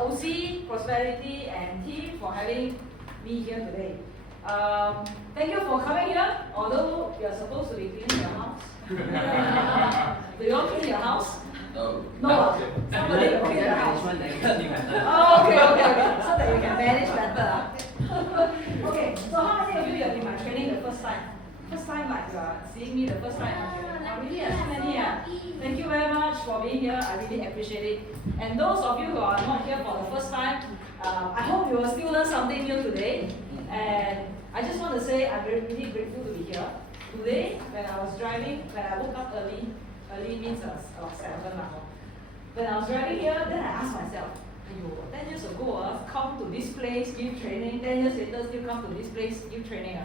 OC, Prosperity, and team for having me here today. Thank you for coming here, although you are supposed to be cleaning your house. Do you all clean your house? No. No. Somebody will clean the house. Oh, okay. So that you can manage better. Okay, so how many of you have been my training the first time? First time, like you are seeing me the first time. Really, so many. Thank you very much for being here. I really appreciate it. And those of you who are not here for the first time, I hope you will still learn something new today. And I just want to say I'm really grateful to be here. Today, when I was driving, when I woke up early means about 7 now. When I was driving here, then I asked myself, 10 years ago, come to this place, give training, 10 years later, still come to this place, give training.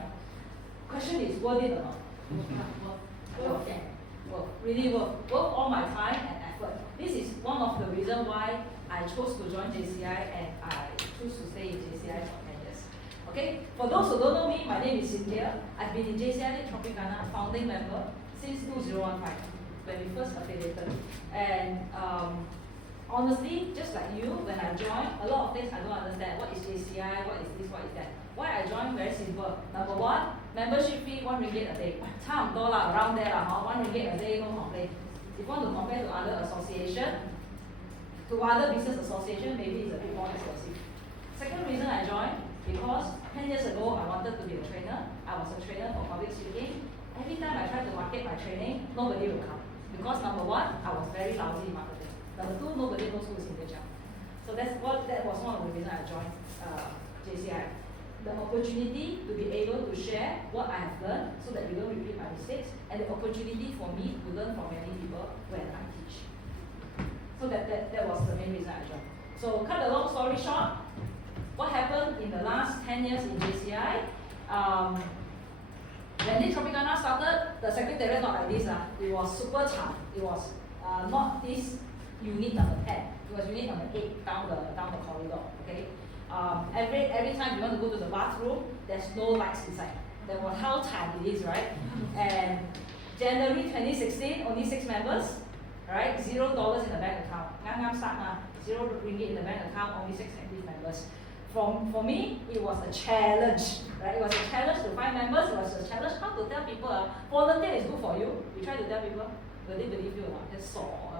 Question is, worth it or not? Worth. Really worth all my time and effort. This is one of the reasons why I chose to join JCI and I choose to stay in JCI for 10 years. Okay, for those who don't know me, my name is Cynthia. I've been in JCI Tropicana, founding member since 2015, when we first affiliated. And honestly, just like you, when I joined, a lot of things I don't understand. What is JCI? What is this? What is that? Why I joined? Very simple. Number one, membership fee 1 ringgit a day. Around there, 1 ringgit a day, no complaint. If you want to compare to other association, to other business association, maybe it's a bit more expensive. Second reason I joined, because 10 years ago I wanted to be a trainer. I was a trainer for public speaking. Every time I tried to market my training, nobody will come. Because number one, I was very lousy in marketing. Number two, nobody knows who is in the job. So that was one of the reasons I joined JCI. The opportunity to be able to share what I have learned so that we don't repeat my mistakes, and the opportunity for me to learn from many people when I teach. So that was the main reason I joined. So cut the long story short, what happened in the last 10 years in JCI? When the Tropicana started, the secretariat not like this. It was super tough. It was not this unit number 10. It was unit number 8 down the corridor. Okay. Every time you want to go to the bathroom, there's no lights inside. That was how tight it is, right? And January 2016, only 6 members, right? $0 in the bank account. $0 ringgit in the bank account, only 6 active members. For me, it was a challenge, right? It was a challenge to find members. It was a challenge how to tell people, volunteer is good for you. We try to tell people, will they believe you or not? That's all.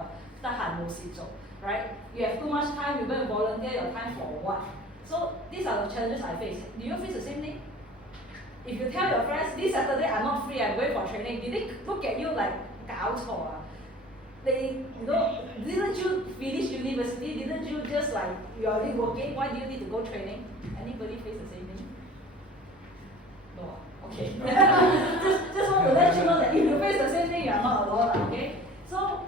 Right? You have too much time, you go and volunteer your time for what? So these are the challenges I face. Do you face the same thing? If you tell your friends, this Saturday I'm not free, I'm going for training, did they look at you like, They, didn't you finish university? Didn't you just like, you're already working, why do you need to go training? Anybody face the same thing? No? Okay. just want to let you know that if you face the same thing, you're not alone, okay? So,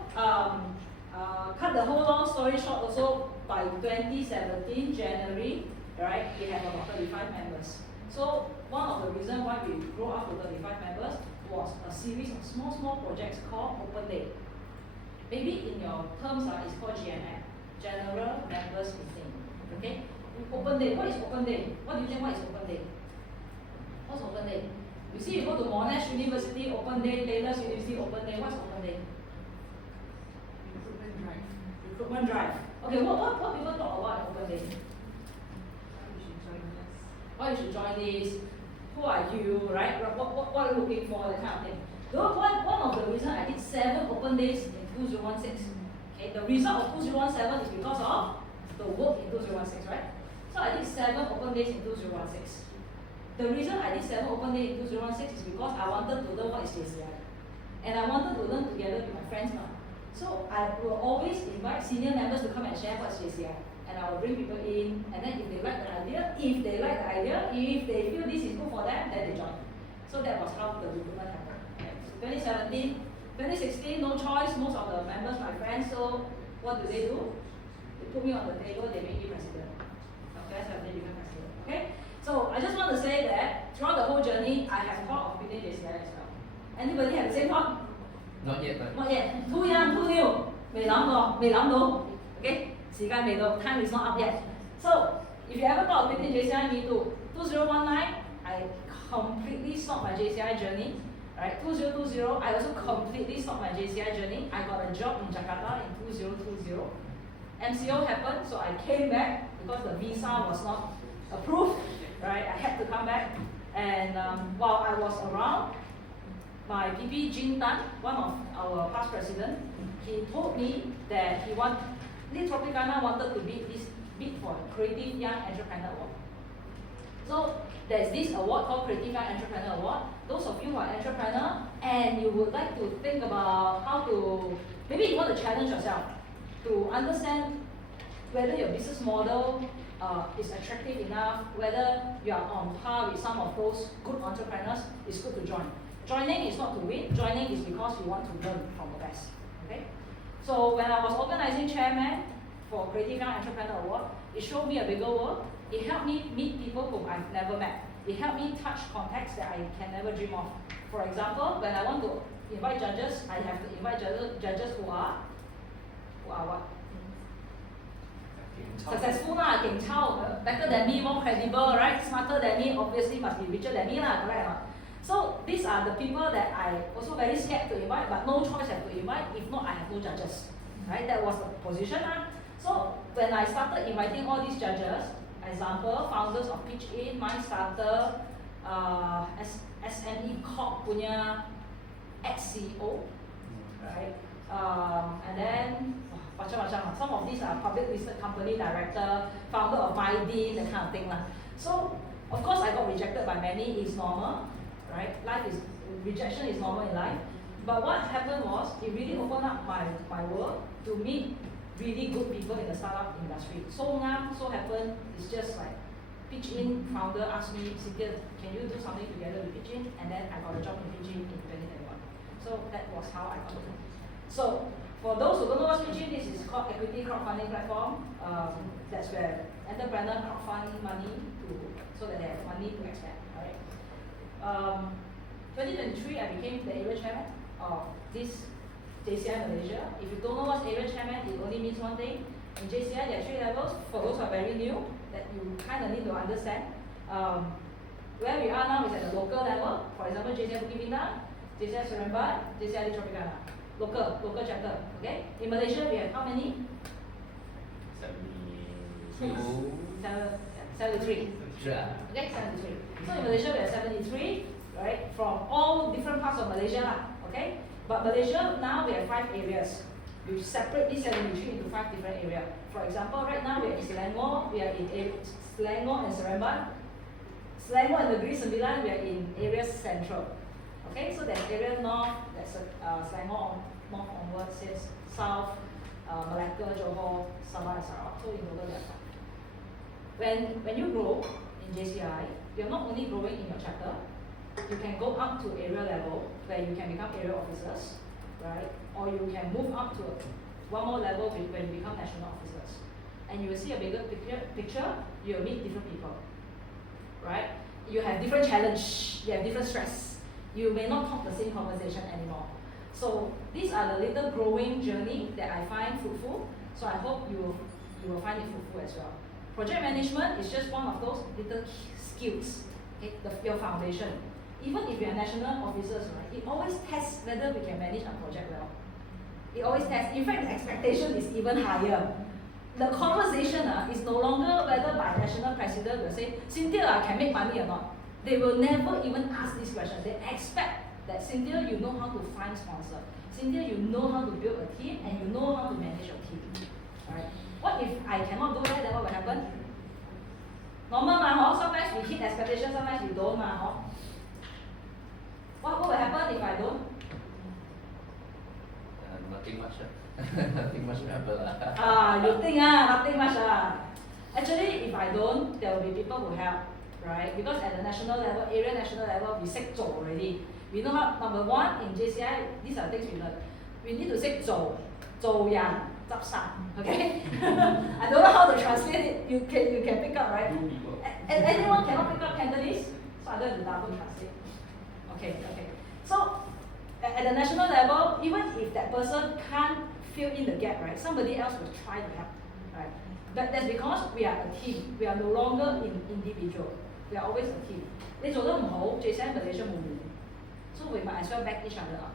cut the whole long story short also, by 2017, January, right, we have about 35 members. So one of the reasons why we grow up to 35 members was a series of small projects called Open Day. Maybe in your terms, it's called GMM, General Members Meeting. Okay? Open Day, what is Open Day? What do you think, what is Open Day? What's Open Day? You see, you go to Monash University, Open Day, Taylor's University, Open Day. What's Open Day? Recruitment drive. Okay, what people talk about Open Day? Why you should join this? Who are you, right? What are you looking for, that kind of thing. One of the reasons I did 7 Open Days in 2016. Okay, the result of 2017 is because of the work in 2016, right? So I did 7 Open Days in 2016. The reason I did 7 Open Days in 2016 is because I wanted to learn what is JCI. And I wanted to learn together with my friends now. So I will always invite senior members to come and share what's JCI. And I will bring people in, and then if they like the idea, if they feel this is good for them, then they join. So that was how the recruitment happened. Okay. 2016, no choice, most of the members, my friends, so what do? They put me on the table, they make me president. Okay, so they become president. Okay? So I just want to say that throughout the whole journey, I have thought of quitting JCI as well. Anybody have the same thought? Not yet. Not yet. Too young, too new. 未諗到. Okay? 時間未到. Time is not up yet. So, if you ever thought of quitting JCI, me too. 2019, I completely stopped my JCI journey. Right? 2020, I also completely stopped my JCI journey. I got a job in Jakarta in 2020. MCO happened, so I came back because the visa was not approved, right? I had to come back, and while I was around, my PP Jin Tan, one of our past president, he told me that Tropicana wanted to bid for Creative Young Entrepreneur Award. So there's this award called Creative Young Entrepreneur Award. Those of you who are entrepreneur and you would like to think about how to, maybe you want to challenge yourself to understand whether your business model is attractive enough, whether you are on par with some of those good entrepreneurs, it's good to join. Joining is not to win, joining is because you want to learn from the best. Okay? So when I was organizing chairman for Creative Young Entrepreneur Award, it showed me a bigger world. It helped me meet people whom I've never met. It helped me touch contacts that I can never dream of. For example, when I want to invite judges, I have to invite judges who are what? Successful lah, better than me, more credible, right? Smarter than me, obviously must be richer than me lah, correct or not? So these are the people that I also very scared to invite, but no choice have to invite. If not, I have no judges, right? That was the position lah. So when I started inviting all these judges, example, founders of Pitch In, Mindstarter, SME Corp punya ex-CEO, right? And then macam-macam. Some of these are public listed company director, founder of MyD, that kind of thing lah. So of course I got rejected by many. It's normal, right? Rejection is normal in life. But what happened was it really opened up my world to meet really good people in the startup industry. So happened, it's just like Pitch In founder asked me, Cynthia, can you do something together with Pitch In? And then I got a job in Pitch In 2021. So that was how I got it. So for those who don't know what's Pitch In, this is called equity crowdfunding platform. That's where entrepreneurs crowdfund money so that they have money to expand. Right? 2023, I became the area chairman of this JCI Malaysia. If you don't know what's area chairman, it only means one thing. In JCI, there are 3 levels. For those who are very new, that you kind of need to understand. Where we are now is at the local level. For example, JCI Bukit Bintang, JCI Seremban, JCI Tropicana. Local chapter. Okay. In Malaysia, we have how many? 73. Okay, 73. So in Malaysia, we have 73, right? From all different parts of Malaysia, lah. Okay. But Malaysia, now we have 5 areas. We separate these 73 into 5 different areas. For example, right now we are in Selangor, we are in Selangor and Seremban. Selangor and Negeri Sembilan, we are in area central. Okay, so there's area north, that's Selangor north onwards, says south, Malacca, Johor, Sabah and Sarawak. So in total, there are 5. When you grow in JCI, you're not only growing in your chapter, you can go up to area level where you can become area officers, right? Or you can move up to one more level when you become national officers. And you will see a bigger picture, you will meet different people, right? You have different challenge, you have different stress. You may not talk the same conversation anymore. So these are the little growing journey that I find fruitful. So I hope you will find it fruitful as well. Project management is just one of those little skills, okay, your foundation. Even if you are national officers, right, it always tests whether we can manage a project well. It always tests. In fact, the expectation is even higher. The conversation is no longer whether my national president will say, Cynthia, can make money or not. They will never even ask this question. They expect that, Cynthia, you know how to find sponsor. Cynthia, you know how to build a team and you know how to manage your team. Right? What if I cannot do that, then what will happen? Normal, sometimes we hit expectations, sometimes we don't. What will happen if I don't? Nothing much. Nothing much will happen. You think nothing much. Actually, if I don't, there will be people who help, right? Because at the national level, area national level, we say 走 already. We know how, number 1 in JCI, these are things we learn. We need to say 走yang 執散, okay? I don't know how to translate it. You can pick up, right? And anyone cannot pick up Cantonese, so I don't have to double translate. Okay. So at the national level, even if that person can't fill in the gap, right, somebody else will try to help, right? But that's because we are a team. We are no longer individual. We are always a team. 你做得唔好，JCI Malaysia 冇面，so we might as well back each other up.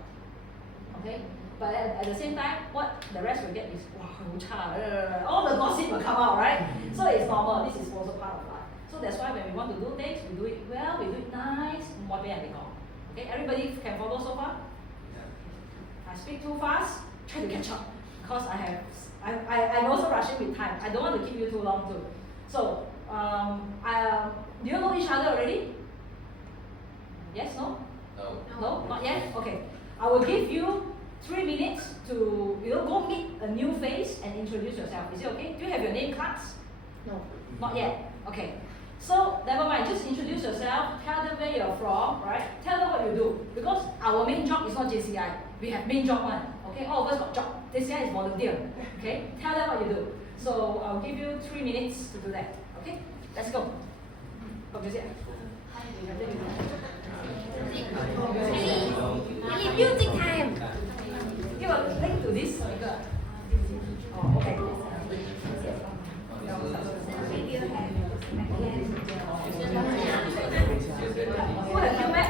Okay? But at the same time, what the rest will get is, wow, all the gossip will come out, right? So it's normal, this is also part of life. So that's why when we want to do things, we do it well, we do it nice, okay, everybody can follow so far? I speak too fast, try to catch up, because I'm also rushing with time. I don't want to keep you too long too. So, do you know each other already? Yes, no? No. No, not yet? Okay. I will give you 3 minutes to, go meet a new face and introduce yourself. Is it okay? Do you have your name cards? No. Not yet? Okay. So, never mind, just introduce yourself, tell them where you're from, right? Tell them what you do. Because our main job is not JCI. We have main job one. Okay, all of us got job. JCI is volunteer. Okay, tell them what you do. So, I'll give you 3 minutes to do that. Okay, let's go. Music time. Give a link to this speaker. Oh, okay. Who have you met?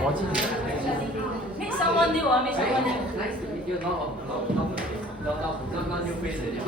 Meet someone new, meet someone new. Nice to meet you. Not new face already.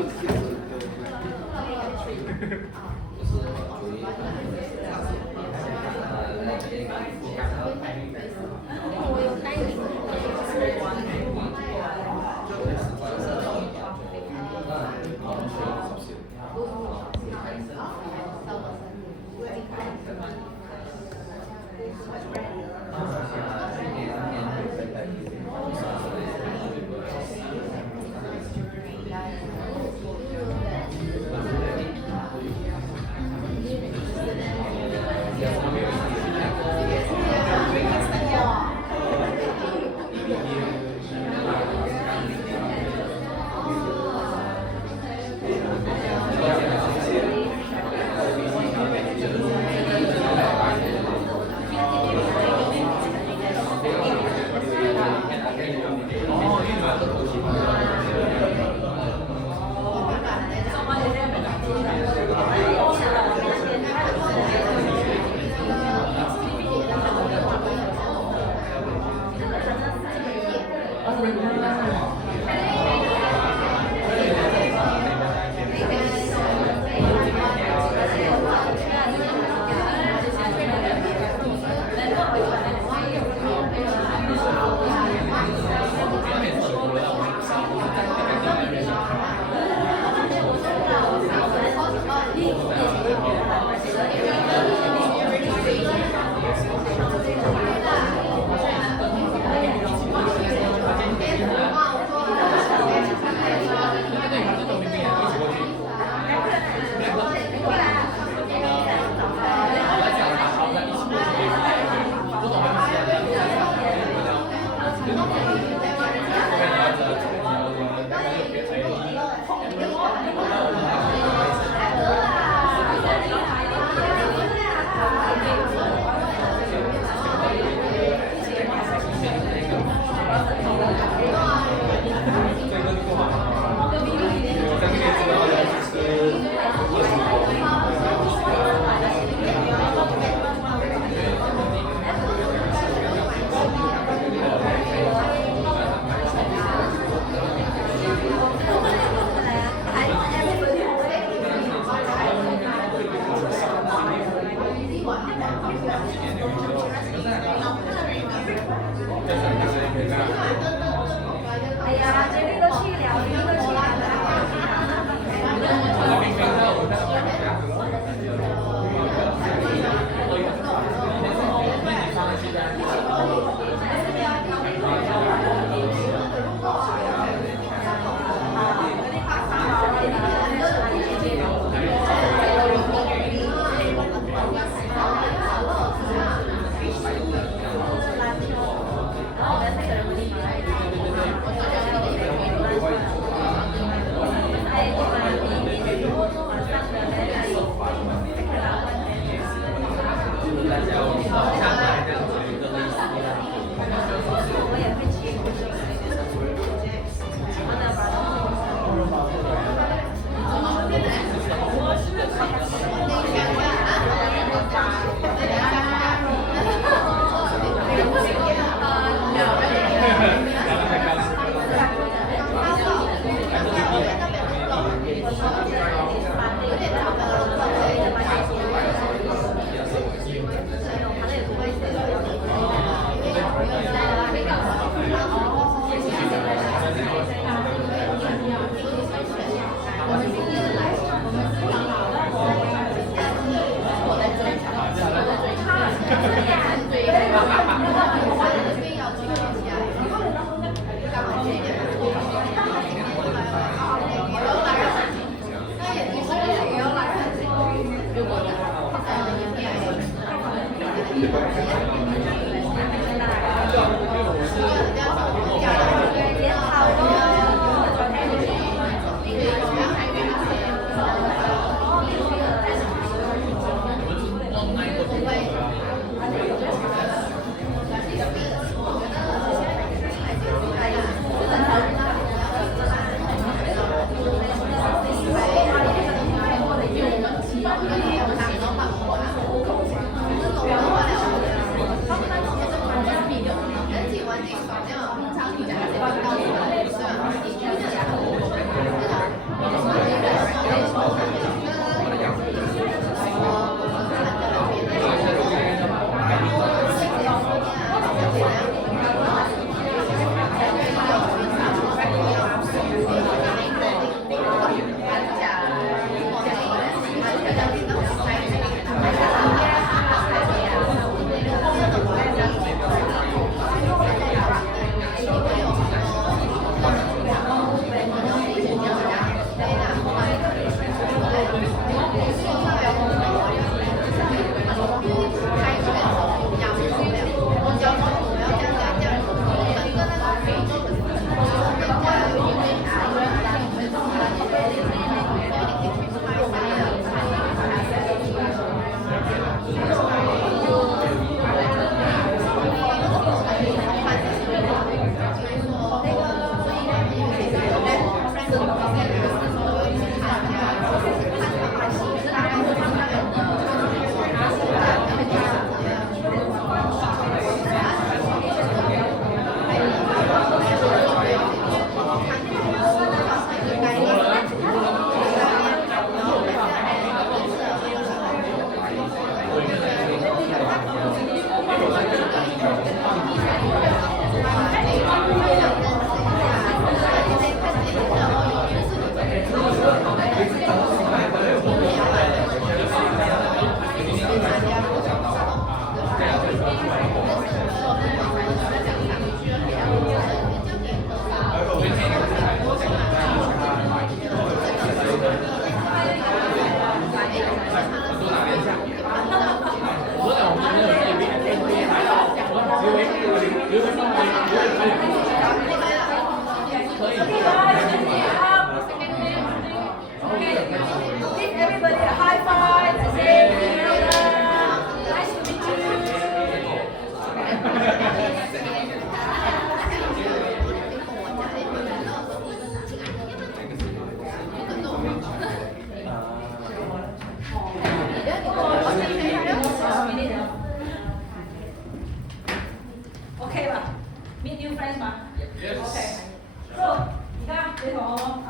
你同我講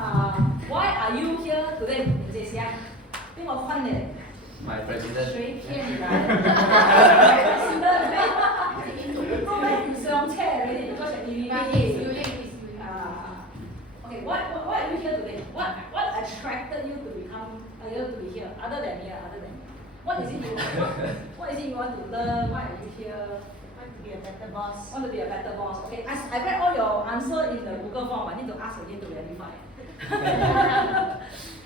why are you here today in JCI？ 邊個昆你嚟？ My president. 誰騙你來？president 都俾唔上車，你哋嗰隻 Okay, what are you here today? What attracted you to become to be here? Other than me. What is it you want to learn? Why are you here? Want to be a better boss. Want to be a better boss. Okay, I read all your answer in the Google form. I need to ask again to verify.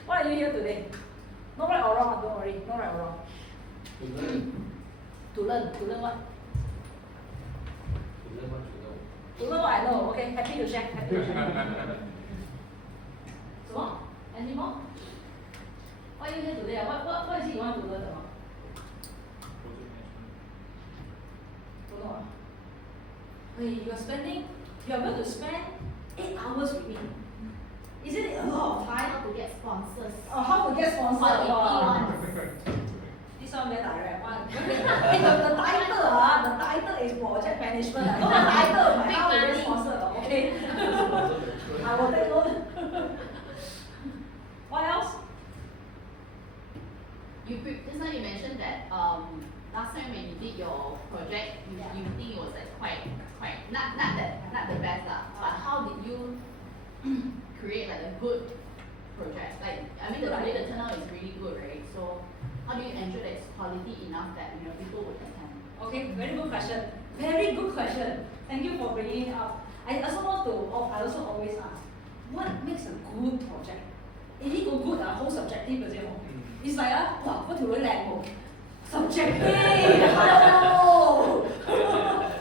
Why are you here today? No right or wrong, don't worry. No right or wrong. To learn what? To learn what I know. Okay, happy to share. So, any more? Why are you here today? What is it you want to learn about? Don't know. Hey, you are going to spend 8 hours with me. Isn't it a lot of time? How to get sponsors. Oh, how to get sponsored? Wow. This one very direct one. Hey, the title is project management. No, the title, my how to get sponsored. Okay. I will take note. What else? Just now you mentioned that last time when you did your project, you think it was like quite not the best lah. But how did you create like a good project? Like I mean the turnout is really good, right? So how do you ensure that it's quality enough that people would attend? Okay, very good question. Very good question. Thank you for bringing it up. I also always ask, what makes a good project? If you go good,好 subjective 嘅啫喎。It's like 哇嗰條女靚喎 ，subjective， hello，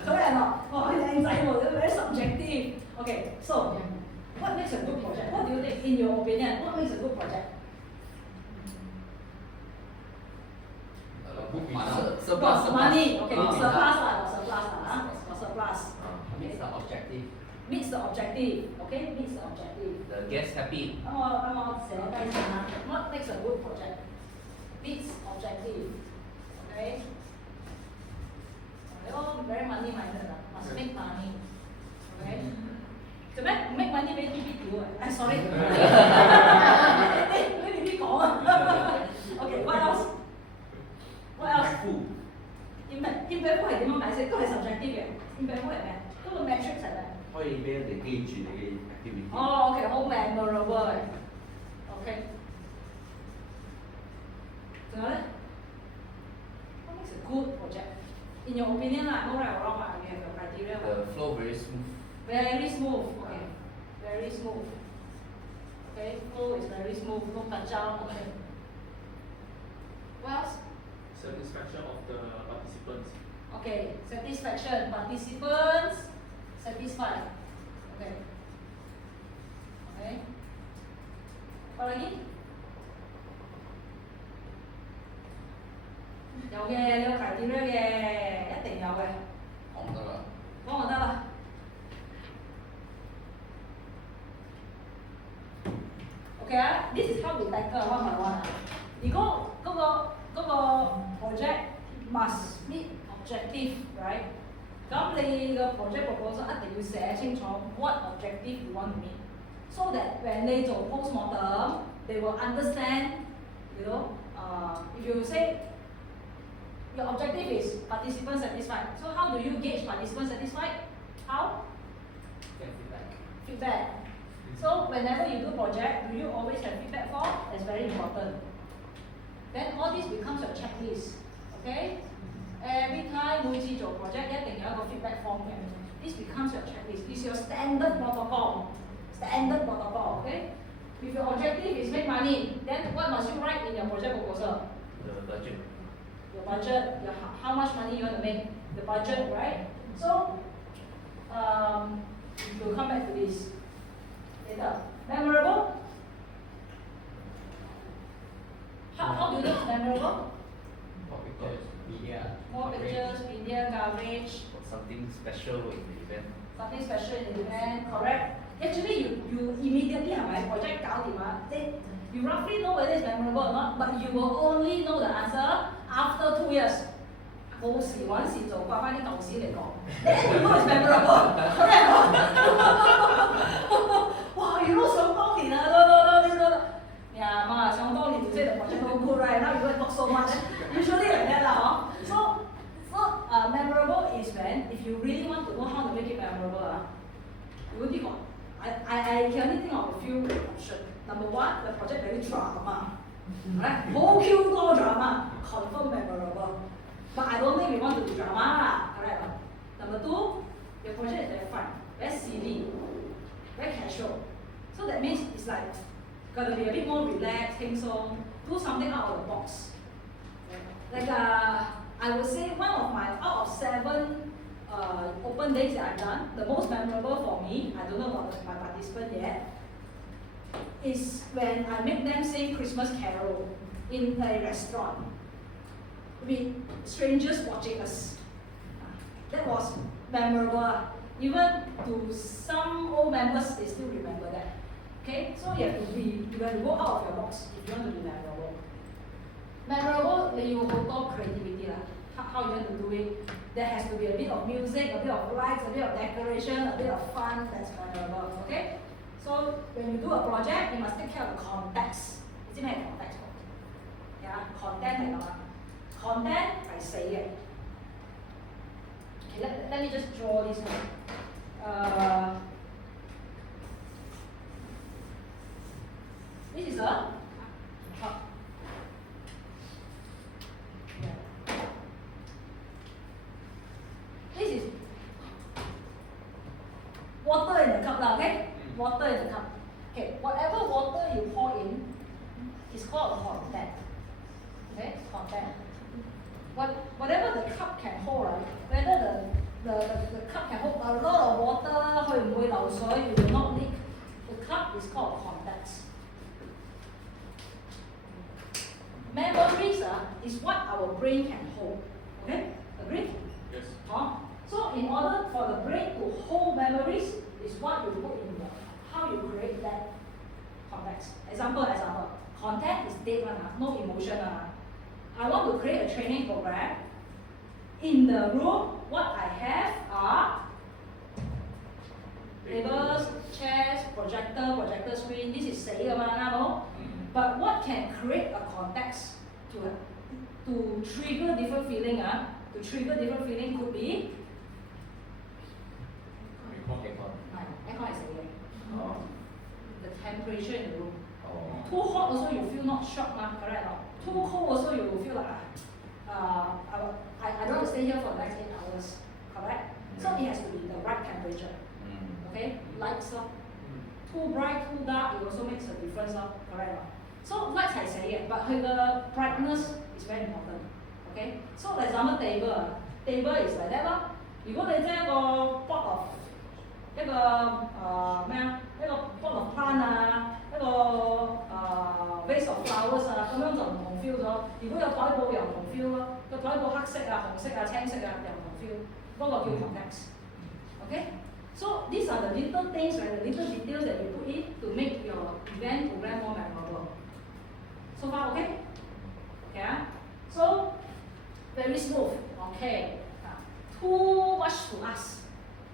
咁樣啊，哇佢靚仔喎，very subjective。Okay, so what makes a good project? What do you think, in your opinion? What makes a good project? Surplus. Money. Okay, surplus surplus. Meets the objective. Meets the objective. Okay, meets the objective. The guest happy. What makes a good project? Meets objective. Okay. Oh, very money minded. Must make money. Okay. So make money very difficult. I'm sorry. Okay, what else? What else? Impactful 係點樣解釋？都係 subjective 嘅。Impactful 係咩？嗰個 metrics 係咩？可以俾人哋記住你嘅 activity。哦 ，OK， 好 memorable。OK。仲有咧 ？What makes a good project? In your opinion 啦，no right or wrong 啦，你係個 criteria 嘛 The flow very smooth. Very smooth. Okay. Very smooth. Okay, flow is very smooth. No kacau. Okay. What else? Satisfaction of the participants. Okay, satisfaction. Participants satisfied. Okay. Okay. Apa lagi? 有嘅，你有 criteria 嘅，一定有嘅。講得啦。講就得啦。Okay 啊 ，this is how we tackle one by one 啊。如果嗰個 project must meet objective, right？ 咁你個 project proposal 一定要寫清楚 what objective you want to meet, so that when 你做 postmortem, they will understand, if you say your objective is participant satisfied, so how do you gauge participant satisfied? How? Get feedback. Feedback. So whenever you do project, do you always have feedback form? That's very important. Then all this becomes your checklist. Okay? Every time 每次做 project 一定有一個 feedback form 嘅。This becomes your checklist. It's your standard protocol. Standard protocol. Okay? If your objective is make money, then what must you write in your project proposal? The budget. Your budget, how much money you want to make, the budget, right? So, we'll come back to this later. Memorable? How do you look memorable? More pictures. Media. More pictures, media coverage, Something special in the event. something special in the event, correct? Actually, you immediately have my project 搞掂啊，you roughly know whether it's memorable or not, but you will only know the answer after 2 years. 冇事揾事做，掛翻啲舊屎嚟講。Then you know it's memorable，correct 哇！如果想當 anything of a few options. Number one, the project very drama. Right? Whole queue no drama, confirm memorable. But I don't think we want to do drama, correct? Number two, the project is very fun, very silly, very casual. So that means it's like gotta be a bit more relaxed, hands-on, do something out of the box. Like I would say one of my out of 7 open days that I've done, the most memorable for me, I don't know about my participant yet, is when I make them sing Christmas Carol in a restaurant with strangers watching us. That was memorable. Even to some old members, they still remember that. Okay, so you have to go out of your box if you want to be memorable. Memorable, then you hold creativity how you want to do it. There has to be a bit of music, a bit of lights, a bit of decoration, a bit of fun. That's memorable. Okay. So when you do a project, you must take care of the context. Is it my context? Yeah, content係咁啊。Content 係死嘅。Okay, let me just draw this one. This is a cup. Yeah. This is water in the cup now, okay? Water in the cup. Okay, whatever water you pour in is called content. Okay, content. Whatever the cup can hold, right? Whether the cup can hold a lot of water, 會唔會流水, it will not leak. The cup is called context. Memories is what our brain can hold. Okay, agree? Yes. So in order for the brain to hold memories, is what you put in how you create that context. Example. Content is dead one, no emotion. I want to create a training program. In the room, what I have are tables, chairs, projector screen. This is 死㗎嘛，啱冇？ But what can create a context to trigger different feeling? To trigger different feeling could be aircon is 死嘅。The temperature in the room. Too hot also you feel not shocked, correct? Too cold also you feel like I don't want to stay here for the next 8 hours, correct? So it has to be the right temperature. Okay, lights up. Too bright, too dark, it also makes a difference, correct? So lights 係死嘅 but 佢嘅 brightness is very important. Okay, so for example table is like that 啦。如果你將一個 pot of 一個pot of plant 一個vase of flowers 咁樣就唔同 feel 咗。如果有台布又唔同 feel 咯，個台布黑色紅色青色又唔同 feel，嗰個叫 context。Okay， so these are the little things, right, the little details that you put in to make your event program more memorable. So far, okay? Okay, so very smooth. Okay, too much to ask.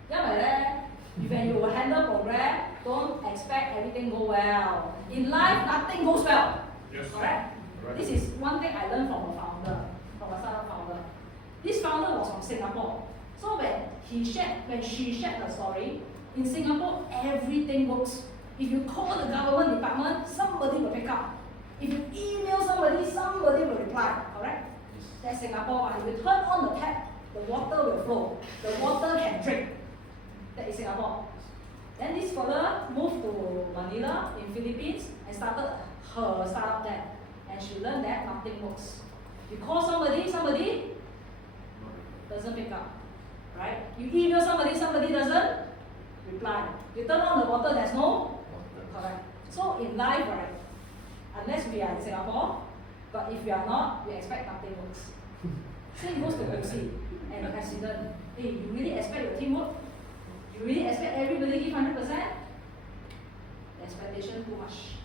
因為咧。When you handle program, don't expect everything go well. In life, nothing goes well. Yes. Correct? Right. This is one thing I learned from a founder, from a startup founder. This founder was from Singapore. So she shared the story, in Singapore, everything works. If you call the government department, somebody will pick up. If you email somebody will reply. Correct? That's Singapore. If you turn on the tap, the water will flow. The water can drink. That is Singapore. Then this fella moved to Manila in Philippines and started her startup there. And she learned that nothing works. You call somebody doesn't pick up. Right? You email somebody doesn't reply. You turn on the water, there's no correct. So in life, right, unless we are in Singapore, but if we are not, we expect nothing works. Same goes to MC and the president. Hey, you really expect your team work? You really expect everybody give 100%? Expectation too much.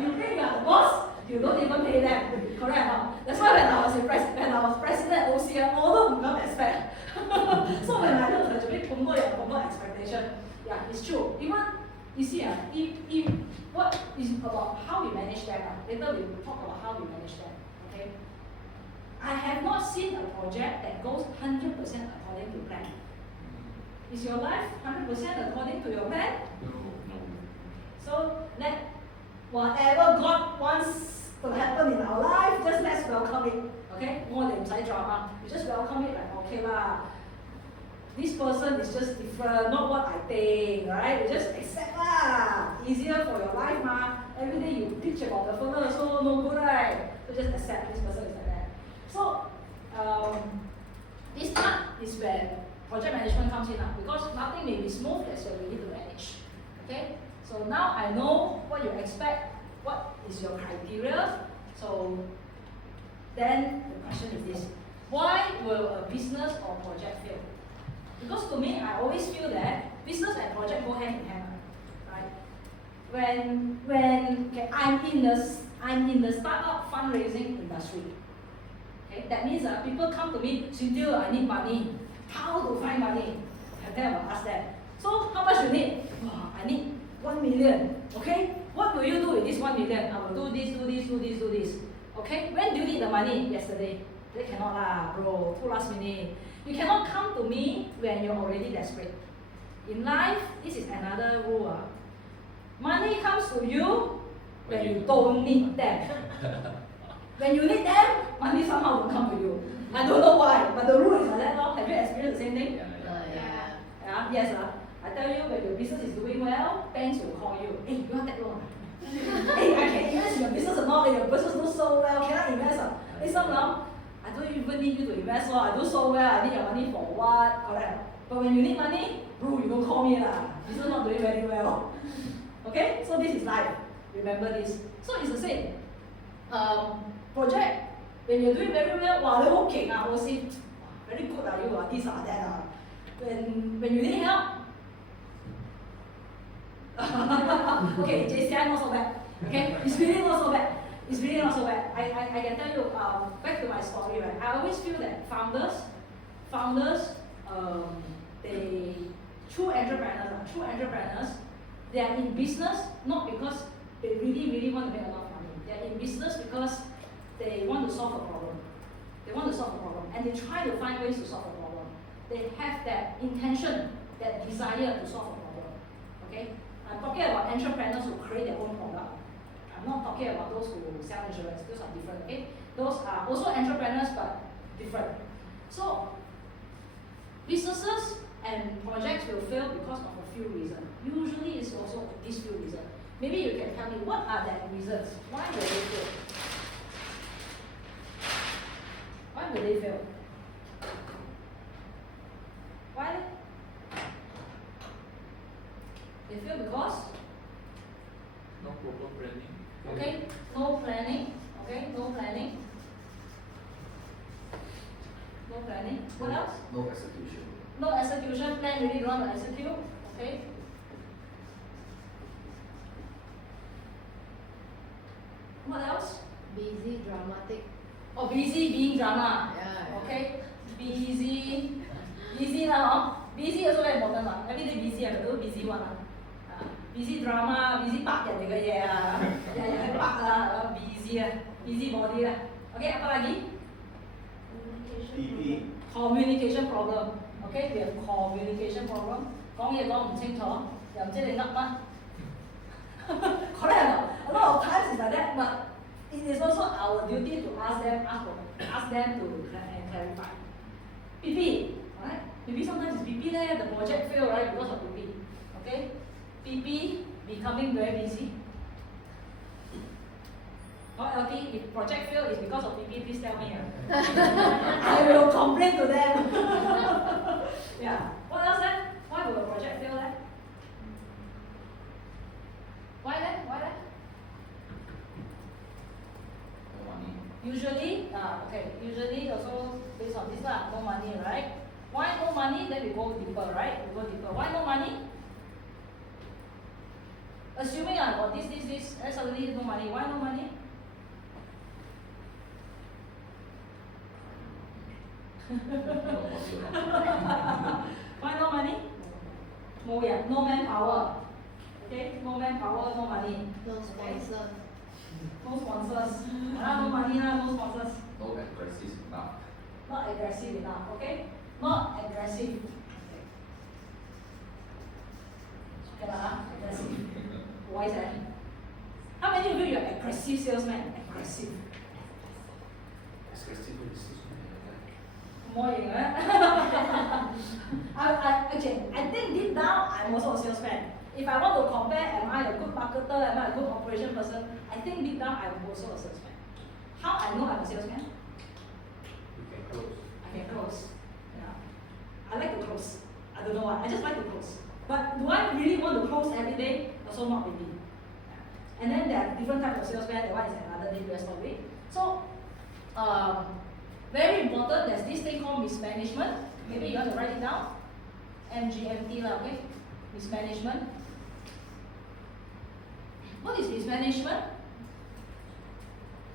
You think you are the boss, you don't even pay them. Correct? That's why when I was president at OCL, all of them don't expect. So when I look at the big expectation, yeah, it's true. Even you see, if what is about how we manage them. Later we will talk about how we manage them. Okay? I have not seen a project that goes 100% according to plan. Is your life 100% according to your plan? No. So let whatever God wants to happen in our life, just let's welcome it. Okay? More than inside drama. You just welcome it like, okay lah. This person is just different, not what I think, right? You just accept lah. Easier for your life ma. Every day you preach about the fella, so no good, right? So just accept this person is like that. So this part is where project management comes in because nothing may be smooth, that's where we need to manage. Okay? So now I know what you expect, what is your criteria. So then the question is this: why will a business or project fail? Because to me, I always feel that business and project go hand in hand, right? When okay, I'm in the startup fundraising industry. Okay, that means people come to me, Cynthia, I need money. How to find money? And then I will ask them. So how much you need? Oh, I need 1 million. Okay, what will you do with this 1 million? I will do this. Okay, when do you need the money? Yesterday. They cannot lah, bro. Too last minute. You cannot come to me when you're already desperate. In life, this is another rule. Money comes to you when you don't need them. When you need them, money somehow will come to you. I don't know why, but the rule is like that. Have you experienced the same thing? Yeah. Yes. I tell you, when your business is doing well, banks will call you. Hey, you want that loan? Hey, I can invest in your business or not? Your business do so well, can I invest? Listen now, I don't even need you to invest. I do so well, I need your money for what? Correct. But when you need money, bro, you don't call me lah. Business not doing very well. Okay, so this is life. Remember this. So it's the same. Project, when you're doing very well, wow, they're okay. I will say, very good are you, this or that. When you need help, okay, JCI not so bad. Okay, it's really not so bad. I can tell you, back to my story, right? I always feel that founders, they true entrepreneurs, they are in business not because they really want to make a lot of money. They are in business because they want to solve a problem. And they try to find ways to solve a problem. They have that intention, that desire to solve a problem. Okay? I'm talking about entrepreneurs who create their own product. I'm not talking about those who sell insurance. Those are different. Okay? Those are also entrepreneurs but different. So businesses and projects will fail because of a few reasons. Usually it's also these few reasons. Maybe you can tell me what are the reasons? Why will they fail? Why will they fail? Why? They fail because? No proper planning. Okay, no planning. Okay, no planning. No planning. What else? No execution. No execution. Plan really don't want to execute. Okay. What else? Busy, dramatic. Oh, busy being drama. Yeah. Okay. Busy now. Busy also very important lah. Every day busy, I do busy one lah. Busy drama, busy 拍人哋嘅嘢啊，日日去拍啦，busy 啊，busy body 啦。Okay， apa lagi? Communication problem. Okay， we have communication problem。講嘢講唔清楚，又唔知你噏乜。Correct. A lot of times is like that, but it is also our duty to ask them to clarify. PP, right? Maybe sometimes it's PP there, the project fail, right, because of PP. Okay? PP becoming very busy. Or LT, if project fail is because of PP, please tell me. I will complain to them. Yeah. What else then? Why will a project fail then? Why then? No money. Usually also based on this lah, no money, right? Why no money? Then we go deeper, right? Why no money? Assuming I got this, and suddenly no money. Why no money? Why no money? No manpower. Okay, no manpower, no money. No sponsor. No sponsors. No money, no sponsors. No aggressive enough. Not aggressive enough, okay? Not aggressive. voice? How many of you are aggressive salesman? Aggressive. More you know. I think deep down I'm also a salesman. If I want to compare, am I a good marketer, am I a good operation person? I think deep down I'm also a salesman. How I know I'm a salesman? You can close. I can close. Yeah. I like to close. I don't know why. I just like to close. But do I really want to close every day? Also not really. Yeah. And then there are different types of salesmen. That one is another day story. So, very important, there's this thing called mismanagement. Maybe you want to write it down. MGMT lah, okay? Mismanagement. What is mismanagement?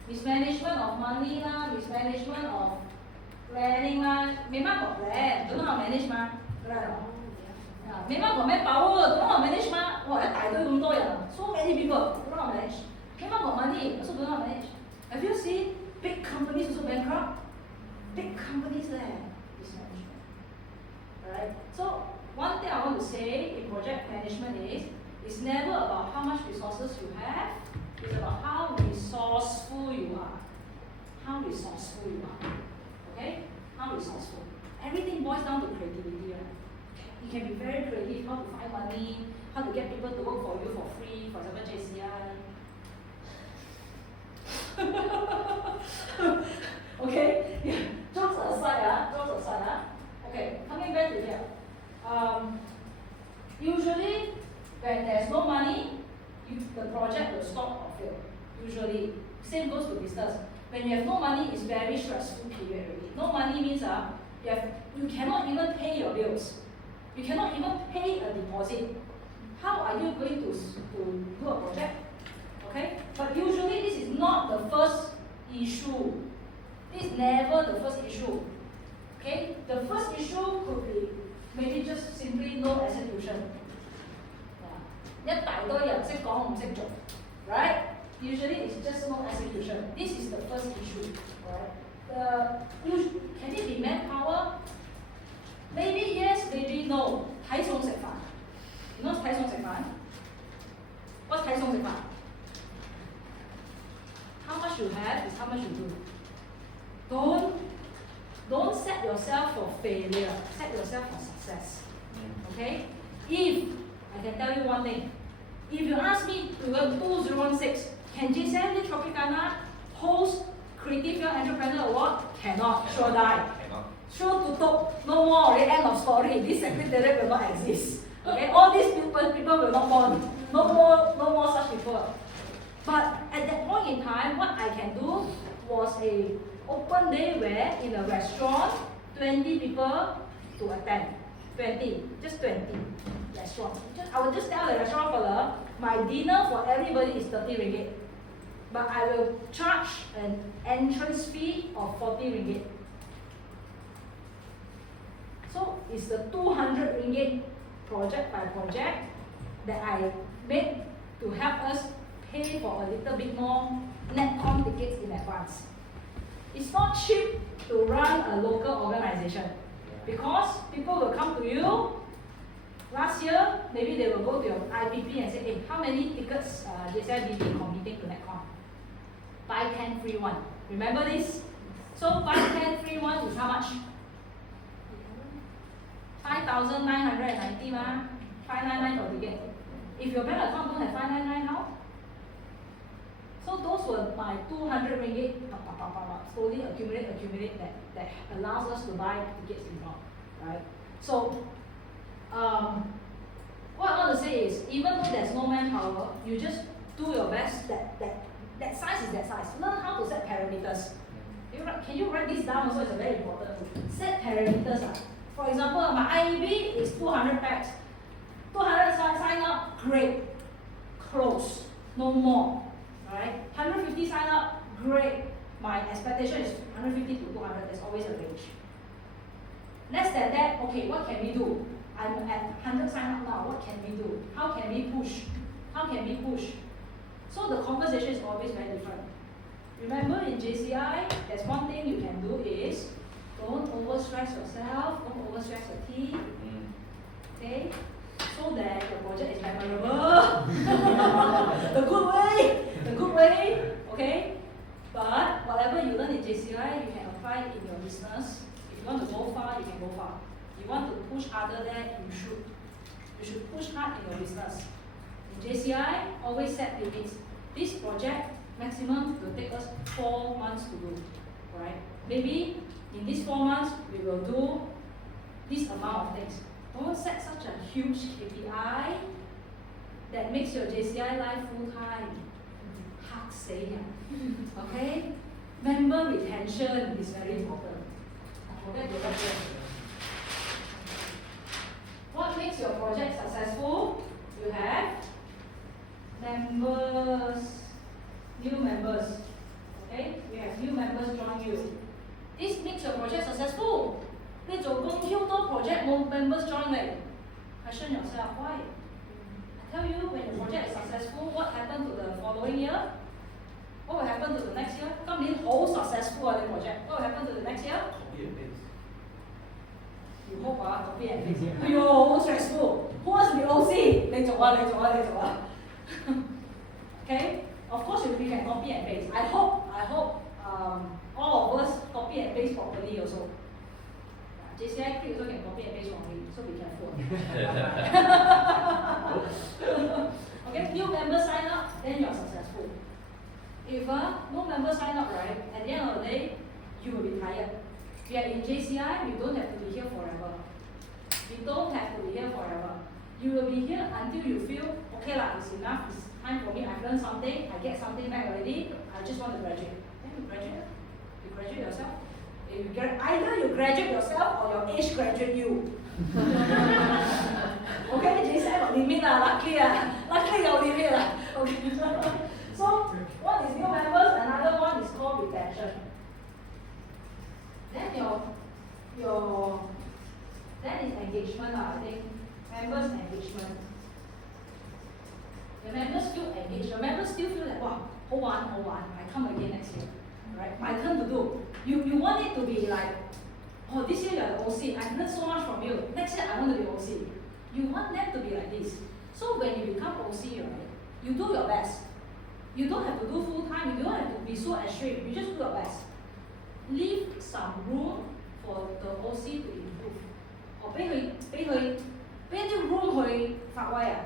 Mismanagement of money lah, mismanagement of planning lah. Memang got plan, don't know how to manage mah. Correct or not? Yeah. Memang got manpower, don't know how to manage mah. Wah, 一大堆咁多人, so many people, don't know how to manage. Memang got money, also don't know how to manage. Have you seen big companies also bankrupt? Big companies there, mismanagement. Alright, so one thing I want to say in project management is, it's never about how much resources you have, it's about how resourceful you are. How resourceful you are. Okay? How resourceful. Everything boils down to creativity, right? You can be very creative, how to find money, how to get people to work for you for free, for example JCI. Okay? Yeah. Jokes aside, okay, coming back to here. Usually, when there's no money, the project will stop or fail. Usually, same goes to business. When you have no money, it's very stressful period already. No money means you cannot even pay your bills. You cannot even pay a deposit. How are you going to do a project? Okay? But usually, this is not the first issue. This is never the first issue. Okay? The first issue could be maybe just simply no execution. Yeah. 一大堆人識講唔識做, right? Usually it's just no execution. This is the first issue. Right? Can it be manpower? Maybe yes, maybe no. 睇餸食飯. You know 睇餸食飯? What's 睇餸食飯? How much you have is how much you do. Don't set yourself for failure. Set yourself for success. Okay? If I can tell you one thing, if you ask me to go 2016, can JCI Tropicana host Creative Young Entrepreneur Award? Cannot. Sure die. Sure tutup. No more. Already end of story. This secretariat will not exist. Okay? All these people will not born. No more such people. But at that point in time, what I can do was a open day where in a restaurant, 20 people to attend. 20, just 20 restaurant. I will just tell the restaurant fella, my dinner for everybody is 30 ringgit. But I will charge an entrance fee of 40 ringgit. So it's the 200 ringgit project by project that I made to help us pay for a little bit more netcom tickets in advance. It's not cheap to run a local organization because people will come to you. Last year, maybe they will go to your IPP and say, hey, how many tickets JCI BB committing to netcom? 5, 10, free 1. Remember this? So 5, 10, free 1 is how much? 5,990 ma? 599 per ticket. If your bank account don't have 599, how? So those were my 200 ringgit, slowly accumulate that allows us to buy tickets in bulk, right? So, what I want to say is, even though there's no manpower, you just do your best. That size is that size. Learn how to set parameters. Can you write this down also? It's a very important thing. Set parameters. For example, my IEB is 200 packs. 200 sign up, great. Close, no more. Alright, 150 sign up, great. My expectation is 150 to 200, there's always a range. Less than that, okay, what can we do? I'm at 100 sign up now, what can we do? How can we push? How can we push? So the conversation is always very different. Remember in JCI, there's one thing you can do is, don't overstress yourself, don't overstress your team. Okay? So that the project is memorable. to go far. You want to push harder there, you should. You should push hard in your business. In JCI, always set limits. This project maximum will take us 4 months to do. Right? Maybe in these 4 months we will do this amount of things. Don't set such a huge KPI that makes your JCI life full time. Hard saying. Okay? Member retention is very important. I forget the question. What makes your project successful? You have members, new members. Okay? You have new members join you. This makes your project successful. 你做工 Q 多 project 冇 members join 你 question yourself why? I tell you when your project is successful, what happened to the following year? What will happen to the next year? 今年好 successful 啊，你 project. What will happen to the next year? Copy and paste. You hope 啊，copy and paste. 哎呦，好 stressful. Who wants to be OC? 你做啊，你做啊，你做啊。Okay? Of course we can copy and paste. I hope all of us copy and paste properly also. JCI also can copy and paste wrongly, so be careful. Okay, new members sign up, then you are successful. If no members sign up, right, at the end of the day, you will be tired. We are in JCI, we don't have to be here forever. You don't have to be here forever. You will be here until you feel, okay lah, it's enough, it's time for me, I've learned something, I get something back already, I just want to graduate. Then you graduate. You graduate yourself. Either you graduate yourself or your age graduate you. Okay, JCI got limit lah, luckily your limit lah. Okay. So one is new members, another one is called retention. Then then is engagement lah, I think. Members engagement. The members feel engaged. The members still feel like, wow, hold on, I come again next year. Right? My turn to do. You want it to be like, oh, this year you are the OC. I've learned so much from you. Next year I want to be OC. You want them to be like this. So when you become OC, right, you do your best. You don't have to do full time. You don't have to be so extreme. You just do your best. Leave some room for the OC to improve. Or 俾啲 room 去發威啊！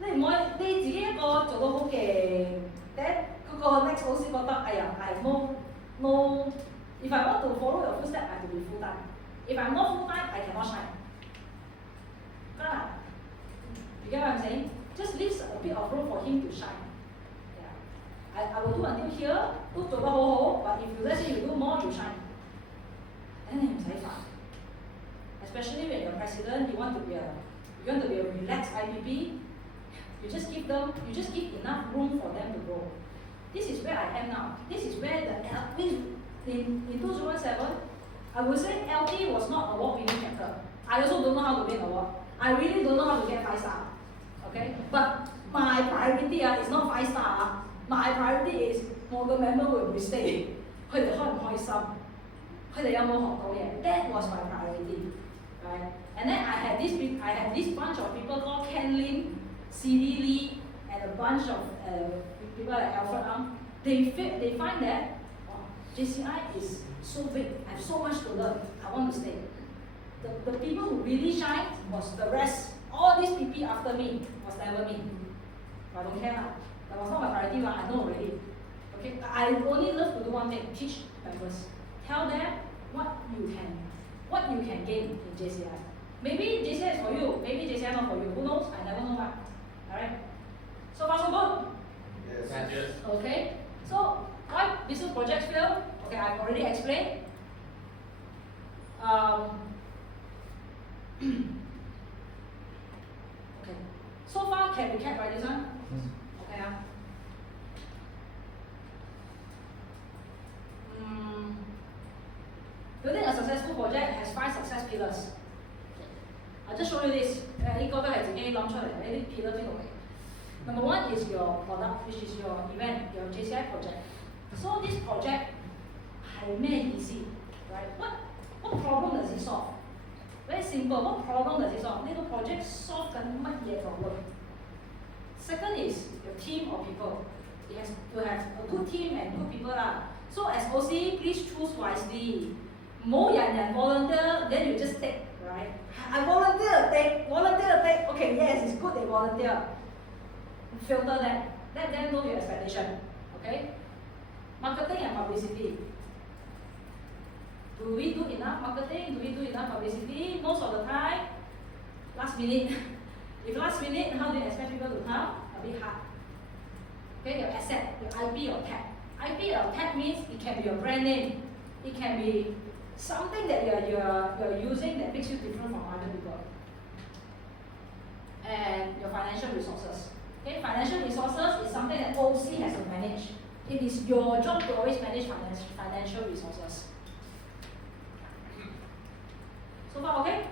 你唔可以你自己一個做到好勁，嗰個 next 老師覺得哎呀係 no if I want to follow your footstep I have to be full time. If I'm not full time I cannot shine. 得啦 you get what I'm saying? Just leave a bit of room for him to shine. Yeah. I will do until here 都做得好好 but if you let's say you do more you shine. Then 你唔使煩。Especially when you're president, you want to be a relaxed IPP. You just give enough room for them to grow. This is where I am now. This is where in 2007, I would say LT was not award winning chapter. I also don't know how to win award. I really don't know how to get 5 star. Okay, but my priority is not 5 star. My priority is 我嘅 member 會唔會 stay？ 佢哋開唔開心？佢哋有冇學到嘢 ？That was my priority. Right? And then I had this bunch of people called Ken Lim, CD Lee, and a bunch of people like Alfred Ang. They find that JCI is so big. I have so much to learn. I want to stay. The people who really shine was the rest. All these people after me was never me. I don't care lah. That was not my priority. I know already. Okay, I only love to do one thing: teach members. Tell them what you can gain in JCI. Maybe JCI is for you, maybe JCI not for you. Who knows? I never know. Alright? So far so good? Yes. Okay. So why business projects fail? Okay, I've already explained. Okay. So far can recap right this one? Okay. Building a successful project has 5 success pillars. I'll just show you this. 呢個都係自己諗出嚟嘅，呢啲 pillar 邊度嚟？Number 1 is your product, which is your event, your JCI project. So this project 係咩意思 ？Right? What problem does it solve? Very simple. What problem does it solve? 呢個 project solve 緊乜嘢 problem? Second is your team of people. It has to have a good team and good people lah. So as OC, please choose wisely. 冇人人 volunteer, then you just take, right? I volunteer, take, volunteer, take. Okay, yes, it's good they volunteer. Filter them. Let them know your expectation. Okay? Marketing and publicity. Do we do enough marketing? Do we do enough publicity? Most of the time, last minute. If last minute, how do you expect people to come? A bit hard. Okay, your asset, your IP or tag. IP or tag means it can be your brand name. It can be something that you're using that makes you different from other people. And your financial resources. Okay, financial resources is something that OC has to manage. It is your job to always manage financial resources. So far, okay?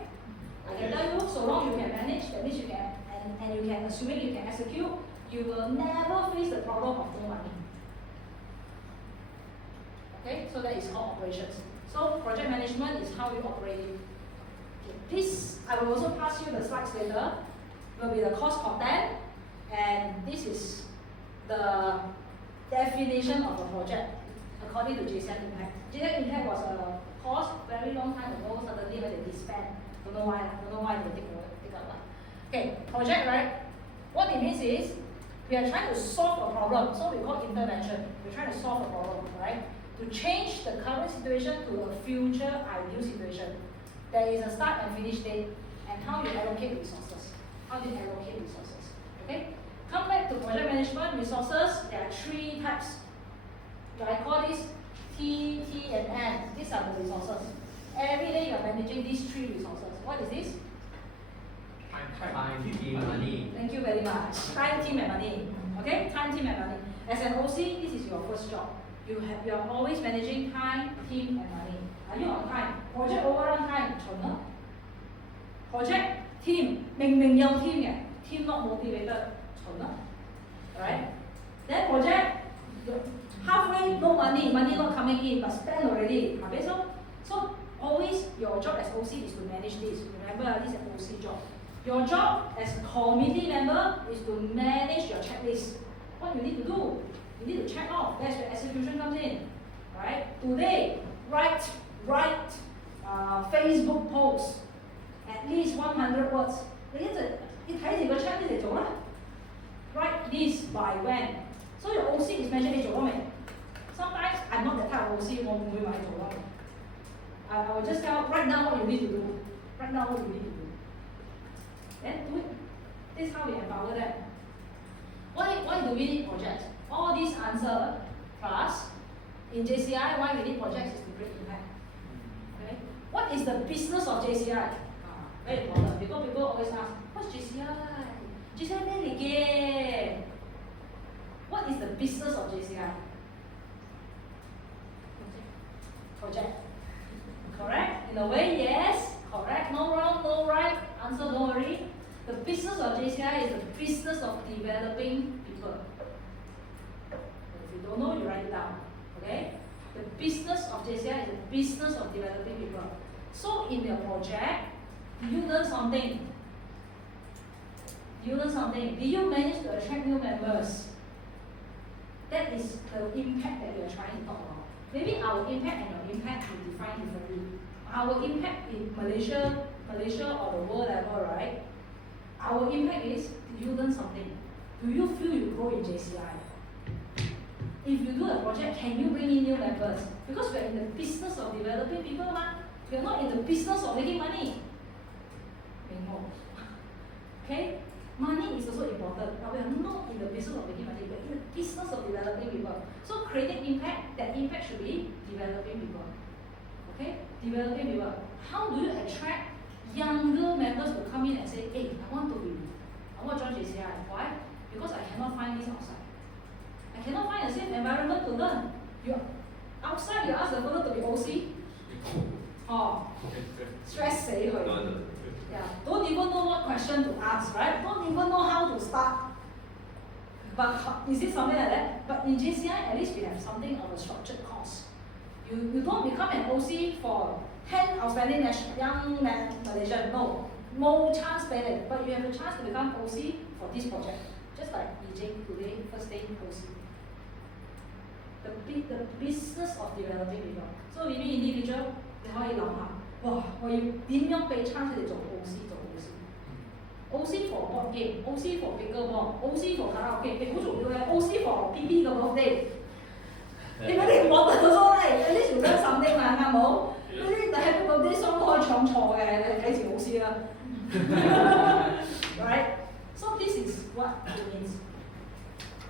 I can tell you, so long you can manage, that means you can, and you can, assuming you can execute, you will never face the problem of no money. Okay, so that is called operations. So project management is how you operate it. Okay, this, I will also pass you the slides later, will be the course content, and this is the definition of a project according to JCI Impact. JCI Impact was a course very long time ago, suddenly when they disband. Don't know why they take up. Okay, project, right? What it means is we are trying to solve a problem, so we call intervention. We're trying to solve a problem, right? To change the current situation to a future ideal situation. There is a start and finish date, and how you allocate resources. How do you allocate resources? Okay? Come back to project management resources. There are 3 types. I call this T, and N. These are the resources. Every day you are managing these 3 resources. What is this? Time, team, money. Thank you very much. Time, team, and money. Okay? Time, team, and money. As an OC, this is your first job. You are always managing time, team, and money. Are you on time? Project overrun time, 蠢啦. Project, team, 明明有 team 嘅 team not motivated, 蠢啦. Alright? Then project, halfway no money not coming in, but spend already. So always your job as OC is to manage this. Remember, this is an OC job. Your job as committee member is to manage your checklist. What you need to do? You need to check off. That's where execution comes in. Right? Today, write Facebook post at least 100 words. 你睇住個 checklist 嚟做啦。Write this by when. So your OC is measuring 你做咗未 ？Sometimes I'm not the type of OC 我唔會話你做啦。I will just tell right now what you need to do. Right now what you need to do. Then do it. This is how we empower them. Why do we need projects? All these answer plus in JCI why we need projects is to create impact. Okay? What is the business of JCI? Very important because people always ask, what's JCI? JCI咩嚟嘅? What is the business of JCI? Project. Correct? In a way, yes. Correct. No wrong, no right. Answer, don't worry. The business of JCI is the business of developing people. If you don't know, you write it down. Okay? The business of JCI is the business of developing people. So in your project, do you learn something? Do you learn something? Did you manage to attract new members? That is the impact that we are trying to talk about. Maybe our impact and your impact will define differently. Our impact in Malaysia or the world level, right? Our impact is, did you learn something? Do you feel you grow in JCI? If you do a project, can you bring in new members? Because we are in the business of developing people, we are not in the business of making money. Okay? Money is also important, but we are not in the business of making money, we are in the business of developing people. So creating impact, that impact should be developing people. Okay? Developing people. How do you attract younger members to come in and say, hey, I want to join JCI. Why? Because I cannot find this outside. I cannot find a safe environment to learn. Outside you ask the fellow to be OC. Stress 死佢. Yeah, don't even know what question to ask, right? Don't even know how to start. But is it something like that? But in JCI, at least we have something of a structured course. You don't become an OC for 10 outstanding young Malaysian. No chance better. But you have a chance to become OC for this project. Just like EJ today, first day OC. The business of developing people. So maybe individual, 你可以諗下，哇！我要點樣俾 chance 佢哋做 OC 做 OC？OC for board game，OC for pickleball，OC for karaoke，好重要嘅，OC for PP 嘅 birthday。你嗰啲唔覺得咗咧？有啲潮州甚啲嘛，啱冇？嗰啲但係嗰啲 song 都可以唱錯嘅，你睇住 OC 啦。Right? So this is what it means.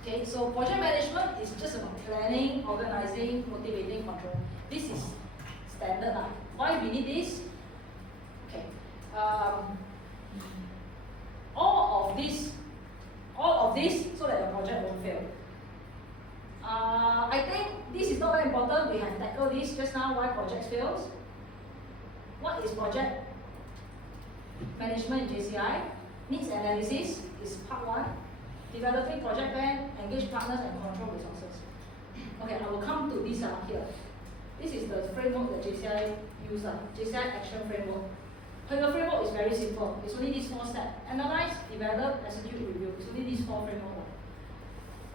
Okay, so project management is just about planning, organizing, motivating, control. This is standard lah. Why we need this? Okay, all of this, so that the project won't fail. I think this is not very important. We have tackled this just now. Why projects fails? What is project management in JCI? Needs analysis is part one. Developing project plan, engage partners and control resources. Okay, I will come to this here. This is the framework that JCI uses, JCI action framework. The framework is very simple. It's only these 4 steps. Analyze, develop, execute, review. It's only these 4 frameworks.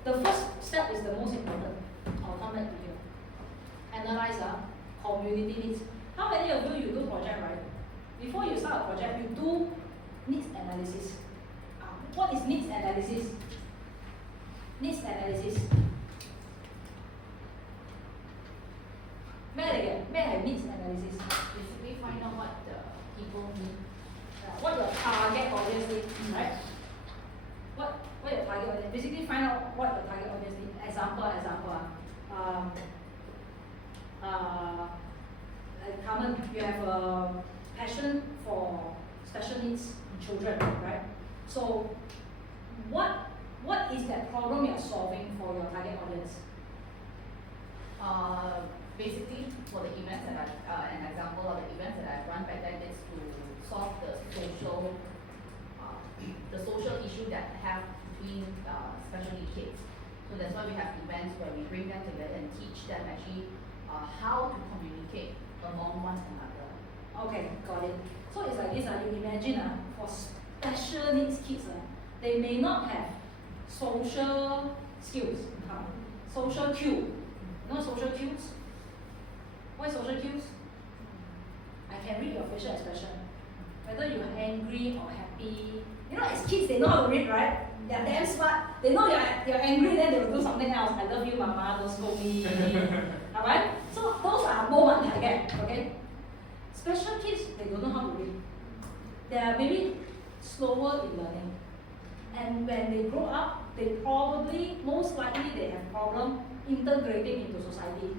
The first step is the most important. I'll come back to here. Analyze community needs. How many of you do project, right? Before you start a project, you do needs analysis. What is needs analysis? Needs analysis.咩係 needs analysis? Basically find out what the people need. What your target audience needs, right? What your target audience? Basically find out what your target audience needs. Example. Carmen, you have a passion for special needs children, right? So, what is that problem you're solving for your target audience? Basically, for the events that an example of the events that I've run back then is to solve the social issue that have between special need kids. So that's why we have events where we bring them together and teach them actually how to communicate among one another. Okay, got it. So it's like this, you imagine for special needs kids, they may not have social skills, social cue. You know social cues? What is social cues? I can read your facial expression. Whether you're angry or happy. You know, as kids, they know how to read, right? They're damn smart. They know you're angry, then they will do something else. I love you, mama, don't scold me. Alright? So those are moment target, okay? Special kids, they don't know how to read. They are maybe slower in learning. And when they grow up, they probably, most likely, they have problem integrating into society.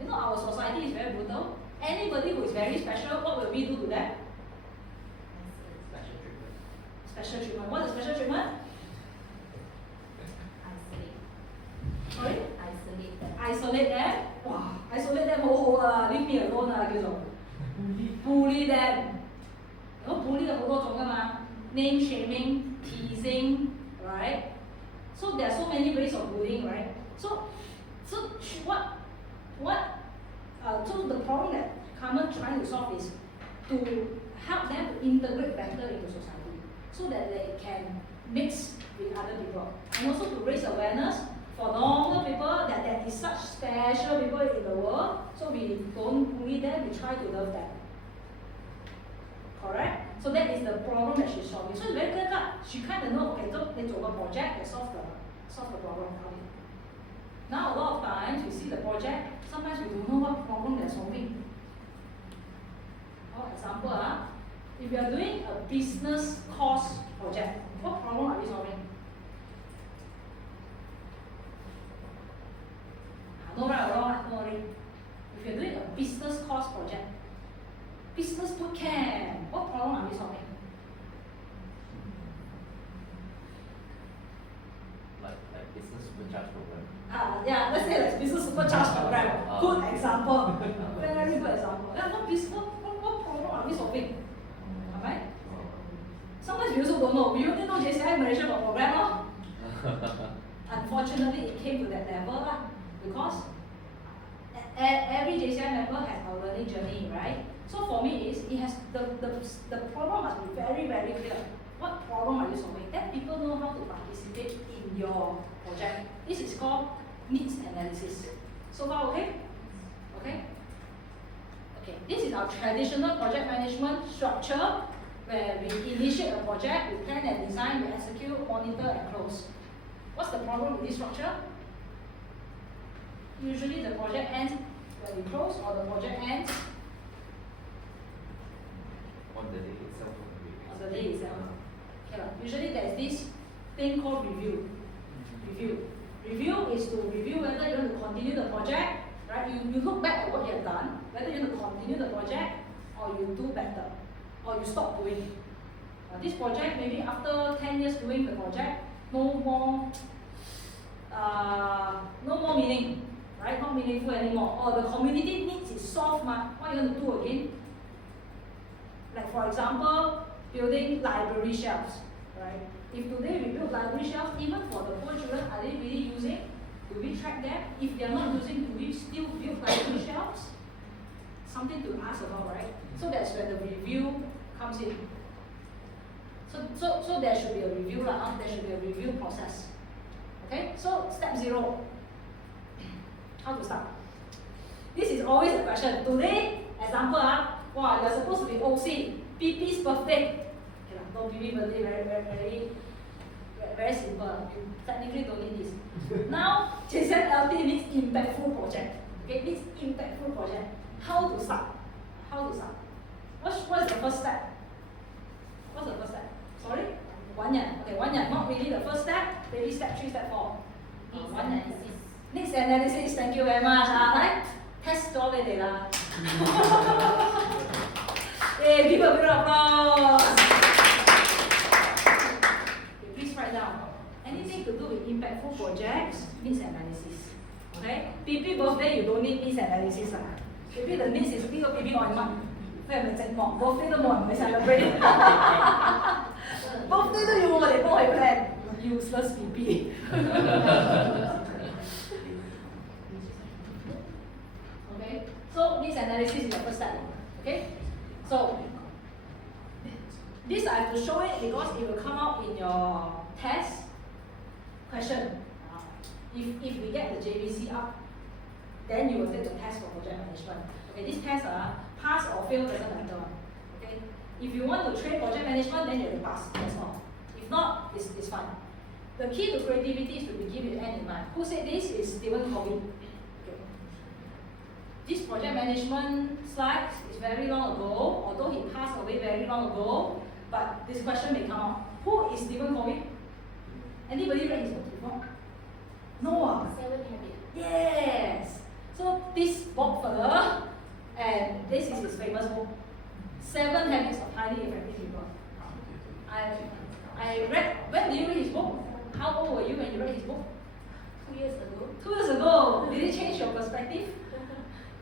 You know, our society is very brutal. Anybody who is very special, what will we do to them? Special treatment. Special treatment. What is special treatment? Isolate. Sorry? Isolate them. Isolate them? Wow, isolate them, leave me alone 叫做 bully them. You know, bully 有好多種㗎嘛 name shaming, teasing, right? So there are so many ways of bullying, right? So so the problem that Carmen trying to solve is to help them to integrate better into society, so that they can mix with other people, and also to raise awareness for normal people that there is such special people in the world. So we don't bully them, we try to love them. Correct? So that is the problem that she's solving. So it's very clear cut. She kind of know, okay, so let's do a project that solve the problem. Now a lot of times we see the project, sometimes we don't know what problem they're solving. For example, if you are doing a business cost project, what problem are we solving? No right or wrong, no worry. If you're doing a business cost project, business boot camp, what problem are we solving? Like business supercharge program. Yeah, let's say like business supercharge program. Good example. Very good example. Yeah, what problem are we solving? Alright? Sometimes we also don't know. We only know JCI Malaysia got program. Unfortunately, it came to that level because every JCI member has a learning journey, right? So for me, it has the problem must be very, very clear. What problem are you solving? Then people know how to participate in your project. This is called needs analysis. So far, okay? Okay? Okay, this is our traditional project management structure where we initiate a project, we plan and design, we execute, monitor and close. What's the problem with this structure? Usually the project ends when we close or the project ends On the day itself. on the day itself. Okay, usually there's this thing called review. Review is to review whether you want to continue the project, right? You look back at what you have done, whether you want to continue the project or you do better, or you stop doing it. This project, maybe after 10 years doing the project, no more meaning, right? Not meaningful anymore. Or the community needs is solved, what are you going to do again? Like for example, building library shelves, right? If today we build library shelves, even for the poor children, are they really using? Do we track them? If they are not using, do we still build library shelves? Something to ask about, right? So that's where the review comes in. So there should be a review, there should be a review process. Okay, so step 0. How to start? This is always a question. Today, example, wow, you're supposed to be OC, PP's birthday. Okay, no PP birthday, very simple. You technically don't need this. Now, JCI LT needs impactful project. Okay, needs impactful project. How to start? How to start? What's the first step? What's the first step? Sorry? 1 year. Okay, 1 year. Not really the first step. Maybe step 3, step 4. Needs 1 year. analysis. Needs analysis. Thank you very much. Right? Test all the data. Hey, give a bit of applause. Okay, please write down. Anything to do with impactful projects needs analysis. Okay? PP birthday, you don't need needs analysis. Maybe the needs is PP ointment. 佢係咪寂寞 birthday 都冇人去 celebrate birthday 都要我哋幫佢 plan useless PP okay, so this analysis is the first step. Okay, so this I have to show it because it will come out in your test question. If we get the JVC up, then you will take the test for project management. Okay, this test pass or fail doesn't matter. Okay, if you want to train project management, then you will pass. That's all. If not, it's fine. The key to creativity is to begin with end in mind. Who said this? Is Stephen Covey. Okay. This project management slide is very long ago, although he passed away very long ago. But this question may come up. Who is Stephen Covey? Anybody read his book before? No. 7 Habits. Yes. So this book fella, and this is his famous book, 7 Habits of Highly Effective People. I read, when did you read his book? How old were you when you read his book? 2 years ago. 2 years ago. Did it change your perspective?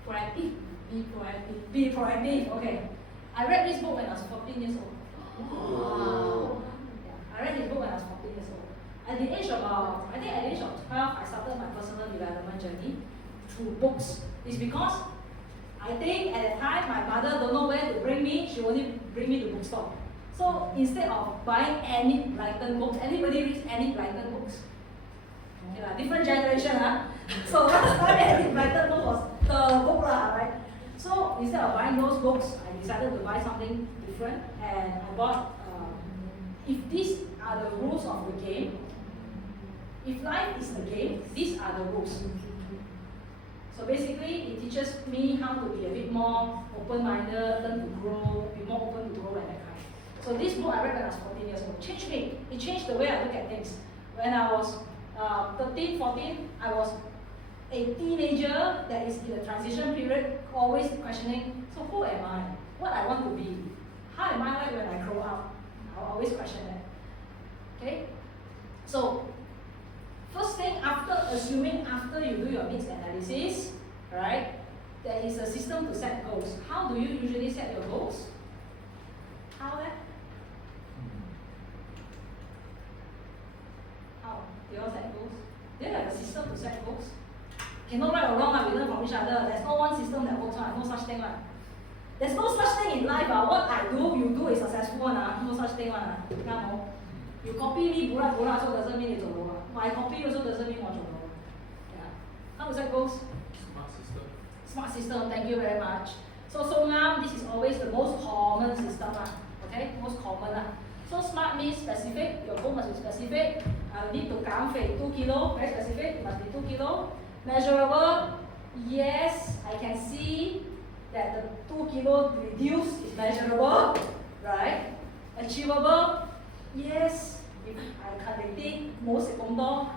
Proactive. Be proactive. Be proactive. Okay. I read this book when I was 14 years old. Wow. Yeah, I read his book when I was 14 years old. At the age of I think at the age of 12, I started my personal development journey through books. It's because I think at the time my mother don't know where to bring me. She only bring me to bookstore. So instead of buying any Blyton books, anybody reads any Blyton books? Okay, different generation, So last time any Blyton book was the book, right? So instead of buying those books, I decided to buy something different, and I bought. If these are the rules of the game, if life is a game, these are the rules. So basically, it teaches me how to be a bit more open-minded, learn to grow, be more open to grow and that kind. So this book I read when I was 14 years old changed me. It changed the way I look at things. When I was 13, 14, I was a teenager that is in the transition period, always questioning, so who am I? What I want to be? How am I like when I grow up? I'll always question that. Okay? So, first thing, after you do your needs analysis, right, there is a system to set goals. How do you usually set your goals? How? How? Do you all set goals? Do you have a system to set goals? Cannot right or wrong, we learn from each other. There's no one system that works, no such thing. There's no such thing in life. What I do, you do is successful. No such thing. You copy me, bulat so doesn't mean it's a lower. I copy you also doesn't mean much of a lower. Yeah. How does that go? Smart system. Smart system, thank you very much. So now this is always the most common system lah. Okay, most common lah. So smart means specific. Your goal must be specific. You need to count 2 kilo, very specific. It must be 2 kilo. Measurable. Yes, I can see that the 2 kilo reduced is measurable, right? Achievable. Yes, if I calculate most secondo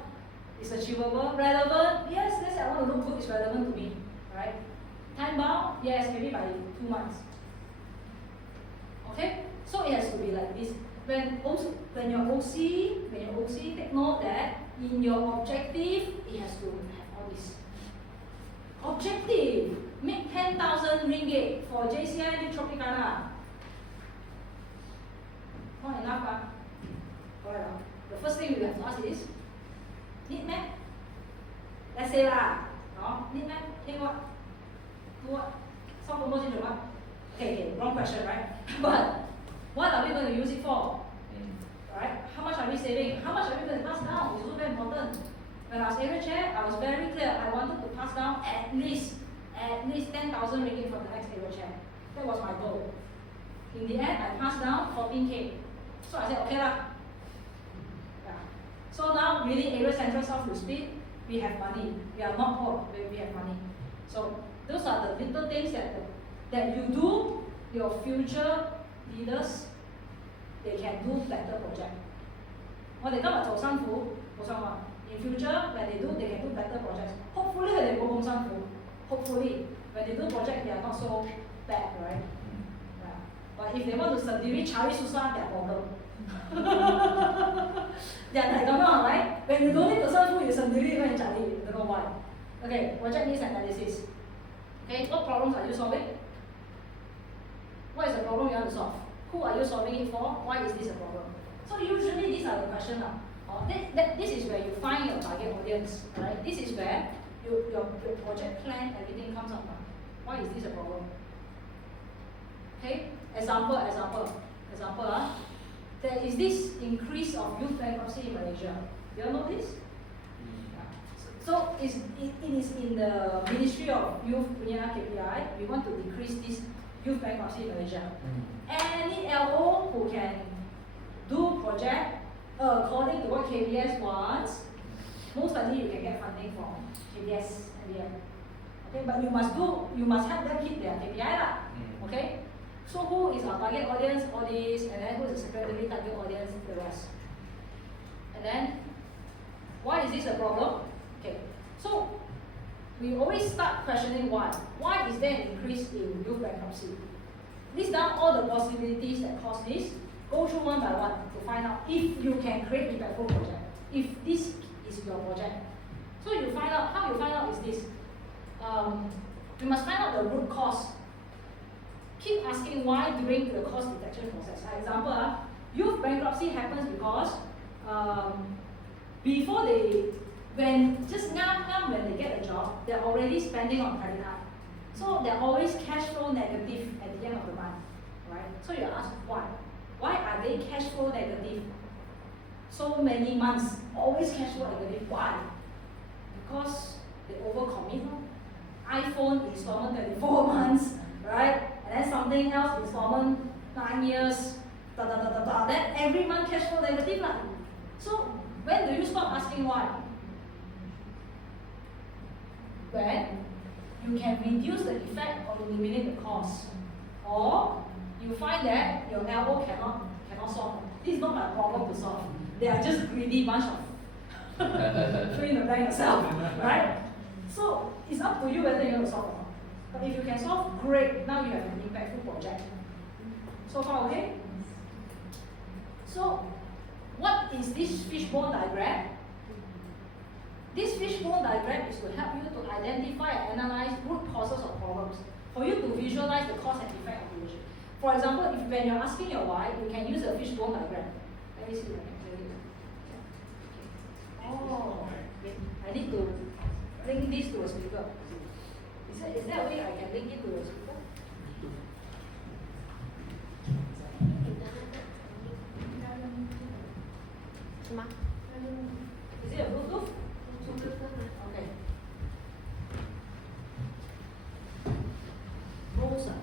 is achievable. Relevant. Yes, let's say I want to look good, it's relevant to me, right? Time bound. Yes, maybe by 2 months. Okay, so it has to be like this. When your OC, take note that in your objective, it has to have all this. Objective, make 10,000 ringgit for JCI in Tropicana. Not enough, huh? Correct. The first thing we have to ask is, need meh? Let's say lah, no? Need meh? Need what? Do what? Some promotion to what? Okay, wrong question, right? But what are we going to use it for? Right? How much are we saving? How much are we going to pass down? It's also very important. When I was area chair, I was very clear. I wanted to pass down at least 10,000 ringgit for the next area chair. That was my goal. In the end, I passed down 14K. So I said, okay lah. Yeah. So now, really, area central south to speed, we have money. We are not poor, we have money. So those are the little things that you do, your future leaders, they can do better project. 我哋今日做辛苦，冇錯嘛。In future, when they can do better projects. Hopefully, 佢哋冇咁辛苦。Hopefully, when they do project, they are not so bad, right? Yeah. But if they want to sendiri cari susah, their problem. 人係咁樣係咪 ？When you don't need to 辛苦，要sendiri咩cari? You don't know why. Okay, project needs analysis. Okay, what problems are you solving? What is the problem you want to solve? Who are you solving it for? Why is this a problem? So usually these are the questions. This is where you find your target audience, right? This is where your project plan, everything comes up. Why is this a problem? Okay, example. There is this increase of youth bankruptcy in Malaysia. Do you know this? So it is in the Ministry of Youth punya KPI. We want to decrease this youth bankruptcy in Malaysia. Any LO who can do project according to what KBS wants, most likely you can get funding from KBS and okay, but you must help them hit their KPI lah. Okay? So who is our target audience? All this, and then who is the secondary target audience? The rest. And then, why is this a problem? Okay, so we always start questioning why. Why is there an increase in youth bankruptcy? List down all the possibilities that cause this. Go through one by one to find out if you can create impactful project. If this is your project. So you find out, how you find out is this. You must find out the root cause. Keep asking why during the cause detection process. For example, youth bankruptcy happens because just now when they get a job, they're already spending on credit card. So they're always cash flow negative at the end of the month, right? So you ask why? Why are they cash flow negative? So many months, always cash flow negative. Why? Because they overcommit. iPhone installment 24 months, right? And then something else installment 9 years, then every month cash flow negative lah. So when do you stop asking why? When you can reduce the effect or eliminate the cause, or you find that your LO cannot solve. This is not my problem to solve. They are just greedy bunch of fill in the blank yourself, right? So it's up to you whether you want to solve or not. But if you can solve, great. Now you have an impactful project. So far, okay? So, what is this fishbone diagram? This fishbone diagram is to help you to identify and analyze root causes of problems, for you to visualize the cause and effect of the issue. For example, when you're asking your why, you can use a fishbone diagram. Let me see if I can show you. Oh, I need to link this to a speaker. Is there a way I can link it to a speaker? Is it a Bluetooth? Okay. Rosa.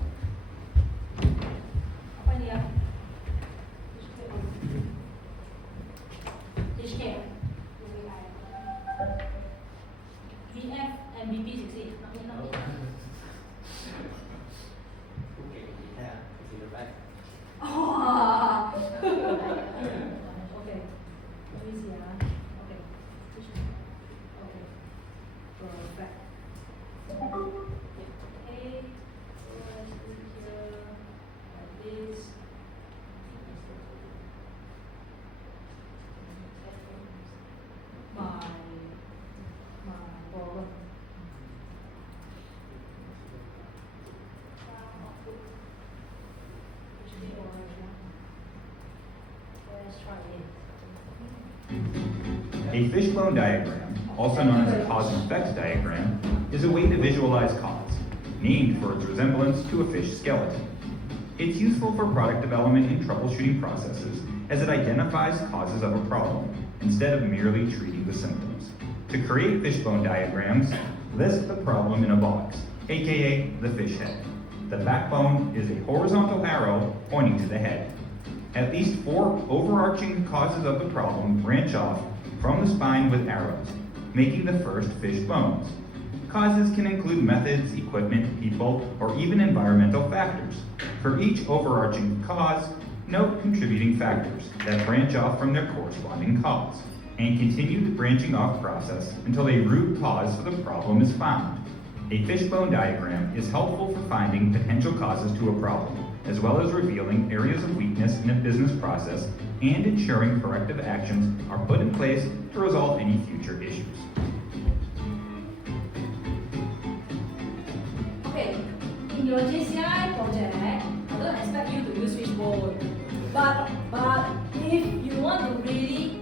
A fishbone diagram, also known as a cause and effect diagram, is a way to visualize cause, named for its resemblance to a fish skeleton. It's useful for product development and troubleshooting processes as it identifies causes of a problem instead of merely treating the symptoms. To create fishbone diagrams, list the problem in a box, aka the fish head. The backbone is a horizontal arrow pointing to the head. At least 4 overarching causes of the problem branch off from the spine with arrows, making the first fish bones. Causes can include methods, equipment, people, or even environmental factors. For each overarching cause, note contributing factors that branch off from their corresponding cause, and continue the branching off process until a root cause for the problem is found. A fishbone diagram is helpful for finding potential causes to a problem, as well as revealing areas of weakness in a business process and ensuring corrective actions are put in place to resolve any future issues. Okay, in your JCI project, I don't expect you to use fishbone. But if you want to really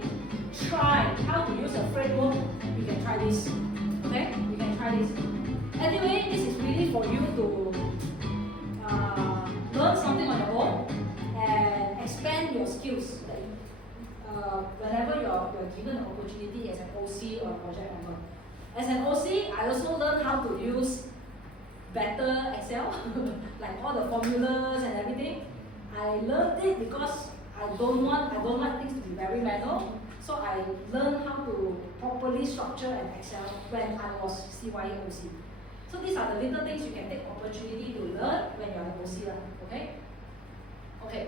try how to use a framework, you can try this. Okay, you can try this. Anyway, this is really for you to learn something on your own and expand your skills. Whenever you're given an opportunity as an OC or project member. As an OC, I also learned how to use better Excel, like all the formulas and everything. I learned it because I don't like things to be very manual. So I learned how to properly structure an Excel when I was CYA OC. So these are the little things you can take opportunity to learn when you're an OC, okay? Okay.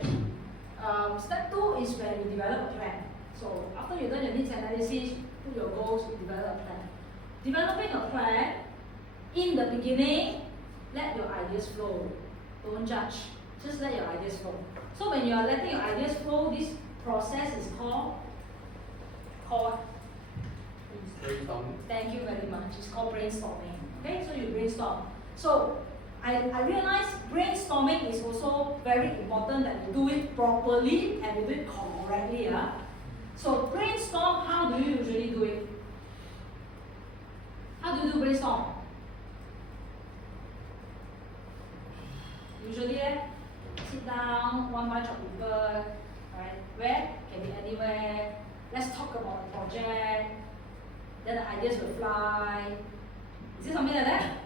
Step 2 is when you develop a plan. So after you've done your needs analysis, put your goals, you develop a plan. Developing a plan, in the beginning, let your ideas flow. Don't judge. Just let your ideas flow. So when you are letting your ideas flow, this process is called Brainstorming. Thank you very much. It's called brainstorming. Okay, so you brainstorm. So I realize brainstorming is also very important that you do it properly and you do it correctly. So brainstorm, how do you usually do it? How do you do brainstorm? Usually, sit down, one bunch of people, right? Where? Can be anywhere. Let's talk about the project. Then the ideas will fly. Is it something like that?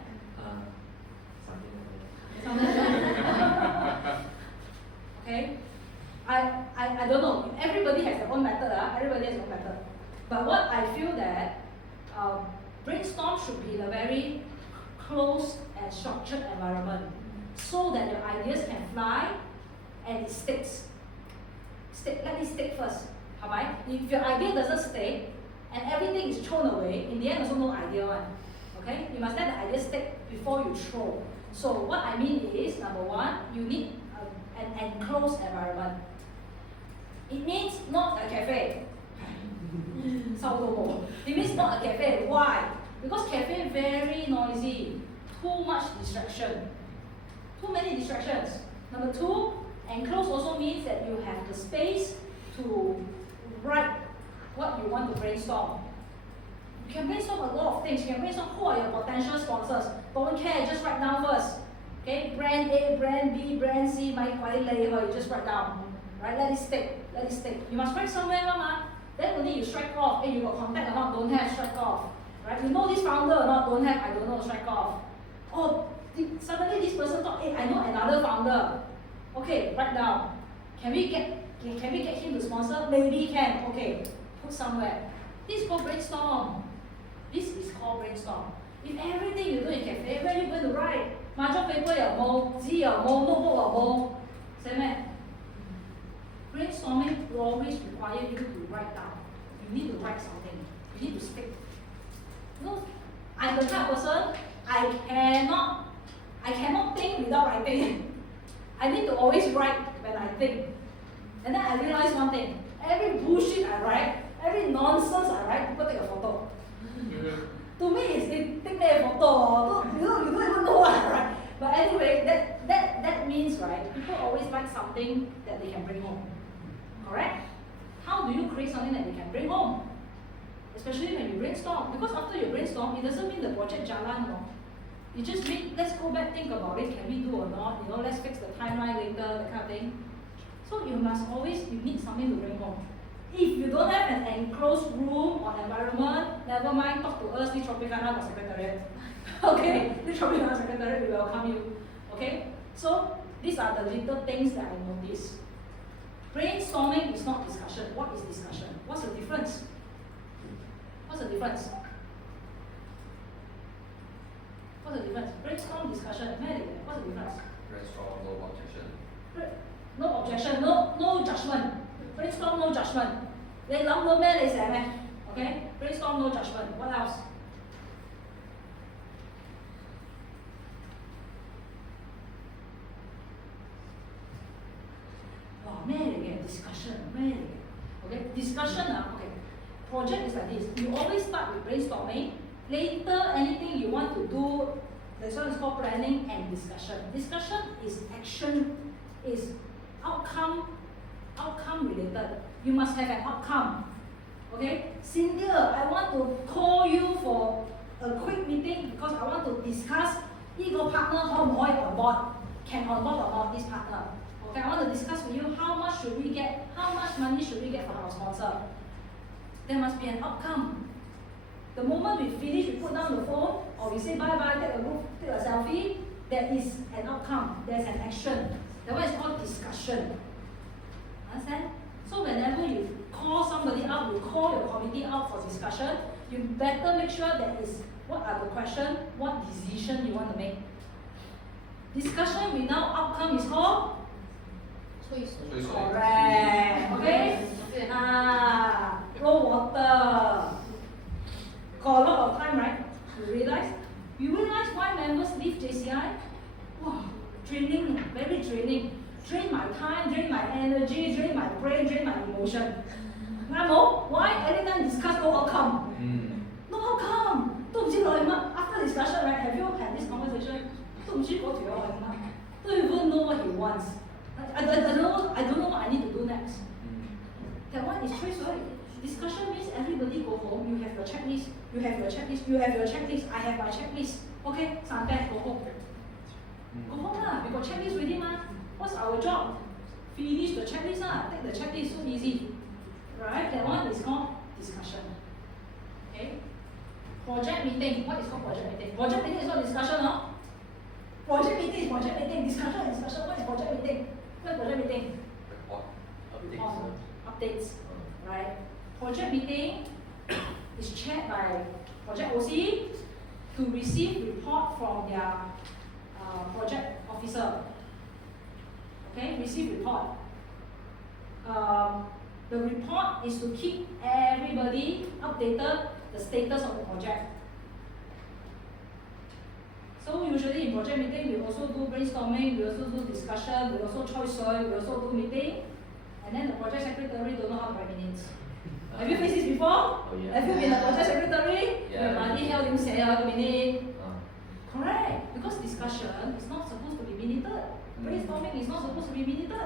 Something like that. Something like that. Okay. I don't know. Everybody has their own method. Everybody has their own method. But what I feel that brainstorm should be in a very closed and structured environment, so that your ideas can fly and it sticks. Let it stick first. If your idea doesn't stick and everything is thrown away, in the end also no idea one. Okay? You must let the idea stick before you throw. So what I mean is, number 1, you need an enclosed environment. It means not a cafe. It means not a cafe. Why? Because cafe very noisy, too much distraction. Too many distractions. Number 2, enclosed also means that you have the space to write what you want to brainstorm. You can brainstorm a lot of things. You can brainstorm who are your potential sponsors. Don't care, just write down first. Okay, brand A, brand B, brand C, you just write down. Right? Let it stick. You must write somewhere, then only you strike off. Hey, you got contact or not? Don't have, strike off. Right? You know this founder or not? Don't have, I don't know, strike off. Oh, suddenly this person thought, hey, I know another founder. Okay, write down. Can we get him to sponsor? Maybe can. Okay, put somewhere. This is called brainstorm. This is called brainstorm. If everything you do in cafe, where are you going to write? Mahjong paper 又冇，紙又冇，notebook 又冇，寫咩？ Brainstorming will always require you to write down. You need to write something. You need to stick. You know, I'm the type of person, I cannot think without writing. I need to always write when I think. And then I realized one thing. Every bullshit I write, every nonsense I write, people take a photo. To me, it's take a photo. You don't even know what I write. But anyway, that means, right, people always like something that they can bring home. Correct? How do you create something that you can bring home? especially when you brainstorm. Because after you brainstorm, it doesn't mean the project jalan, no. It just means, let's go back, think about it, can we do or not, let's fix the timeline later, that kind of thing. So you must always, you need something to bring home. If you don't have an enclosed room or environment, never mind, talk to us, the Tropicana or Secretariat. Okay, the Tropicana Secretariat will welcome you. Okay, so these are the little things that I noticed. Brainstorming is not discussion. What is discussion? What's the difference? What's the difference? What's the difference? Brainstorm, discussion. What's the difference? Brainstorm, no objection. No objection, no judgment. Brainstorm, no judgment. 你諗到咩你寫咩 ？Okay? Brainstorm, no judgment. What else? Discussion, okay, discussion, okay. Project is like this. You always start with brainstorming. Later, anything you want to do, that's what is called planning and discussion. Discussion is action, is outcome related. You must have an outcome. Okay, Cynthia, I want to call you for a quick meeting because I want to discuss 呢個 partner 可唔可以 on board, can on board or not this partner. Okay, I want to discuss with you how much should we get, how much money should we get from our sponsor. There must be an outcome. The moment we finish, we put down the phone or we say bye-bye, take a selfie, there is an outcome, there's an action. That one is called discussion. Understand? So whenever you call somebody out, you call your committee out for discussion, you better make sure that is what are the questions, what decision you want to make. Discussion without outcome is called? Correct. Okay? Low water. Got a lot of time, right? You realize why members leave JCI? Wow, draining, very draining. Drain my time, drain my energy, drain my brain, drain my emotion. Why? Every time discuss no outcome. No outcome. After discussion, right? Have you had this conversation? Don't even know what he wants. I don't know what I need to do next. That one is choice, right? Discussion means everybody go home, you have your checklist, you have your checklist, I have my checklist. Okay, Sunday, go home. Go home lah, we got checklist already ma. What's our job? Finish the checklist lah, take the checklist, so easy. Right, that one is called discussion. Okay? Project meeting, what is called project meeting? Project meeting is not discussion, no? Project meeting is project meeting, discussion, what is project meeting? What is project meeting? Report. Updates, right? Project meeting is chaired by project OC to receive report from their project officer. Okay, receive report. The report is to keep everybody updated the status of the project. So usually in project meeting, we also do brainstorming, we also do discussion, we also choice, we also do meeting, and then the project secretary don't know how to write minutes. Have you faced this before? Oh, yeah. Have you been a project secretary? Yeah. Money held him say a minute. Correct, because discussion is not supposed to be minuted. Brainstorming is not supposed to be minuted.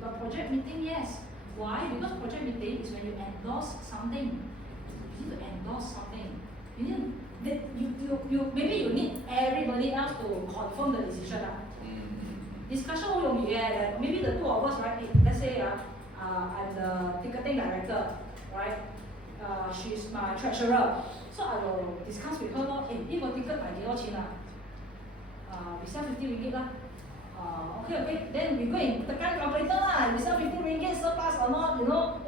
But project meeting, yes. Why? Because project meeting is when you endorse something. You need to endorse something. You need maybe you need everybody else to confirm the decision. Discussion maybe the two of us, right? Let's say I'm the ticketing director, right? She's my treasurer. So I will discuss with her, if a ticket we sell 50 ringgit lah. Okay, then we go and the kind calculator lah. We sell 50 ringgit surplus or not,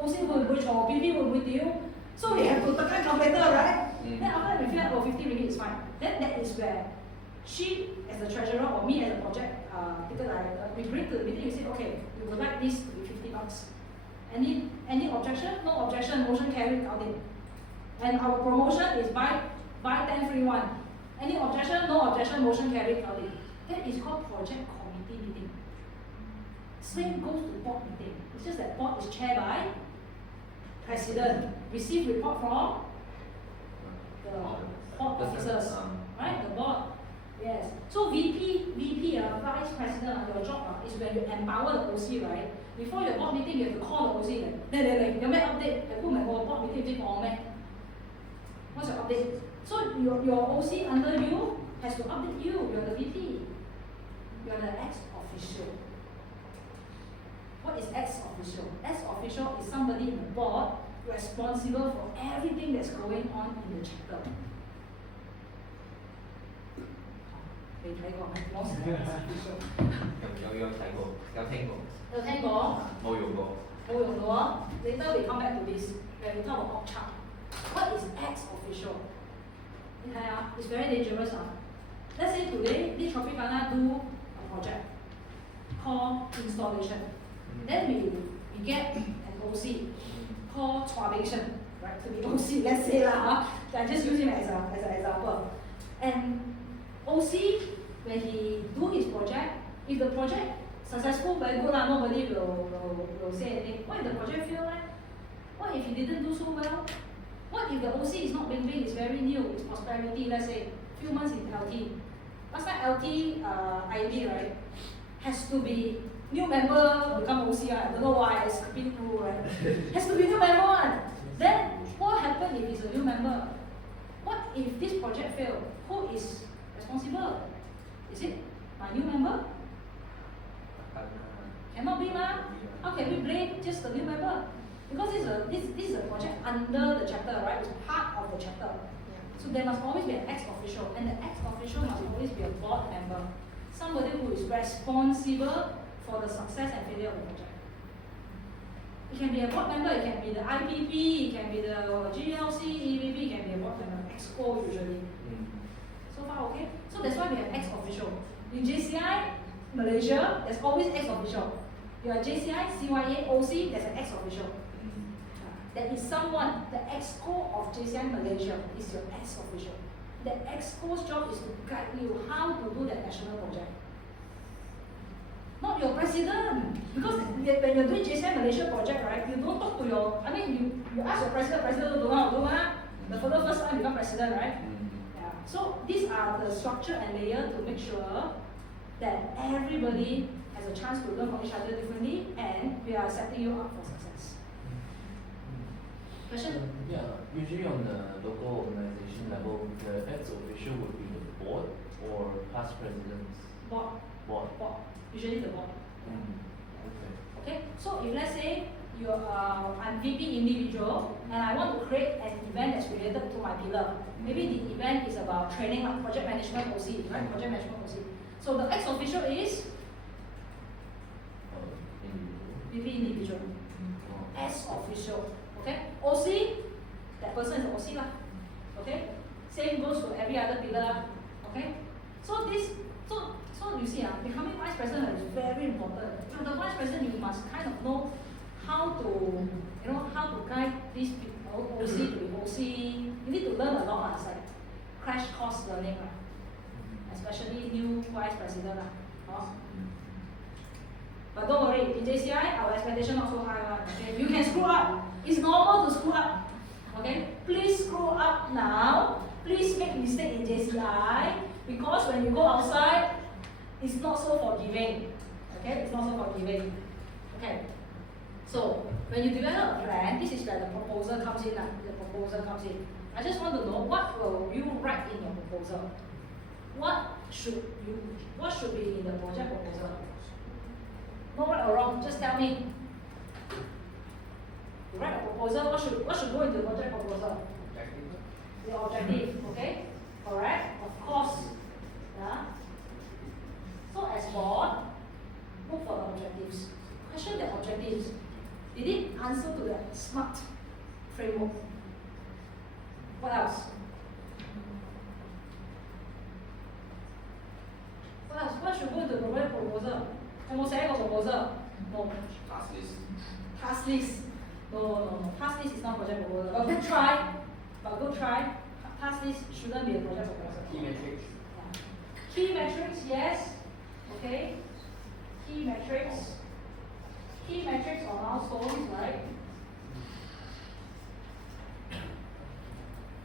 OC will bridge or PV will bridge you. So we have to the kind calculator, right? Then after that we feel like 50 ringgit is fine. Then that is where she as the treasurer or me as a project ticket director, we bring to the meeting, we say, okay, we would like this to be 50 bucks. Any objection? No objection, motion carried, out it. And our promotion is buy 10 free 1. Any objection? No objection, motion carried, out it. That is called project committee meeting. Same goes to board meeting. It's just that board is chaired by president. Receive report from the board officers, right? The board. Yes. So VP, vice president, your job is when you empower the OC, right? Before your board meeting, you have to call the OC. You may update. Board meeting update. So your OC under you has to update you. You're the VP. You're the ex-official. What is ex-official? Ex-official is somebody in the board responsible for everything that's going on in the chapter. 你睇過咩？我成日 ex-official。有睇過，有聽過，有聽過？冇用過。冇用嘅喎。Later we come back to this. When we talk about org chart, what is ex-official? 你睇下 it's very dangerous 啊。Let's say today, this Tropicana do a project called installation. Then we get an OC called Tropicana, right? To be OC, let's say lah. I just use him as an example. And OC, when he do his project, if the project successful, very good lah, nobody will say anything. What if the project fail? What if he didn't do so well? What if the OC is not big, it's very new, it's prosperity, let's say, few months in LT. Last time LT IB, right, has to be new member become OC, right? I don't know why, it's a bit rule, right? Has to be new member one. Then what happens if it's a new member? What if this project fail? Who is responsible? Is it my new member? Cannot be, ma. How can we blame just the new member? Because this is a project under the chapter, right? It's part of the chapter. So there must always be an ex-official, and the ex-official must always be a board member, somebody who is responsible for the success and failure of the project. It can be a board member, it can be the IPP, it can be the GLC, EVP, it can be a board member, EXCO usually. So far, okay? So that's why we have ex-official. In JCI, Malaysia, there's always ex-official. You are JCI, CYA, OC, there's an ex-official. That is someone, the EXCO of JCI Malaysia is your ex-official. The EXCO's job is to guide you how to do that national project. Not your president. Because when you're doing JCI Malaysia project, right, you don't talk to your, you ask your president don't know how to do, the first time you become president, right? Yeah. So these are the structure and layer to make sure that everybody has a chance to learn from each other differently, and we are setting you up for success. Question? Usually on the local organization level, the ex-official would be the board or past presidents? Board. Board. Usually the board. Okay. Okay, so if let's say I'm VP individual and I want to create an event that's related to my pillar. Maybe the event is about training like project management OC, right? Project management OC. So the ex-official is VP individual. Ex-official. Okay? OC, that person is the OC lah. Okay? Same goes to every other pillar. Okay? So you see, becoming vice president is very important. So the vice president, you must kind of know how to guide these people, OC to be OC. You need to learn a lot. It's like crash course learning, right? Especially new vice president. But don't worry, in JCI, our expectation not so high. Okay? You can screw up. It's normal to screw up. Okay? Please screw up now. Please make mistake in JCI, because when you go outside, it's not so forgiving. Okay? It's not so forgiving. Okay? So, when you develop a plan, this is where the proposal comes in. I just want to know, what will you write in your proposal? What should be in the project proposal? No right or wrong, just tell me. You write a proposal, what should go into the project proposal? The objective, okay? Correct? Of course. Yeah. So as board, look for the objectives. Question the objectives. Did it answer to the SMART framework? What else? What else? What should go into the project proposal? Almost a proposal. No. Task list. Task list. No. Task list is not project proposal. But good try. Task list shouldn't be a project proposal. Key metrics. Yeah. Key metrics, yes. Okay. Key metrics. Key metrics or milestones, right?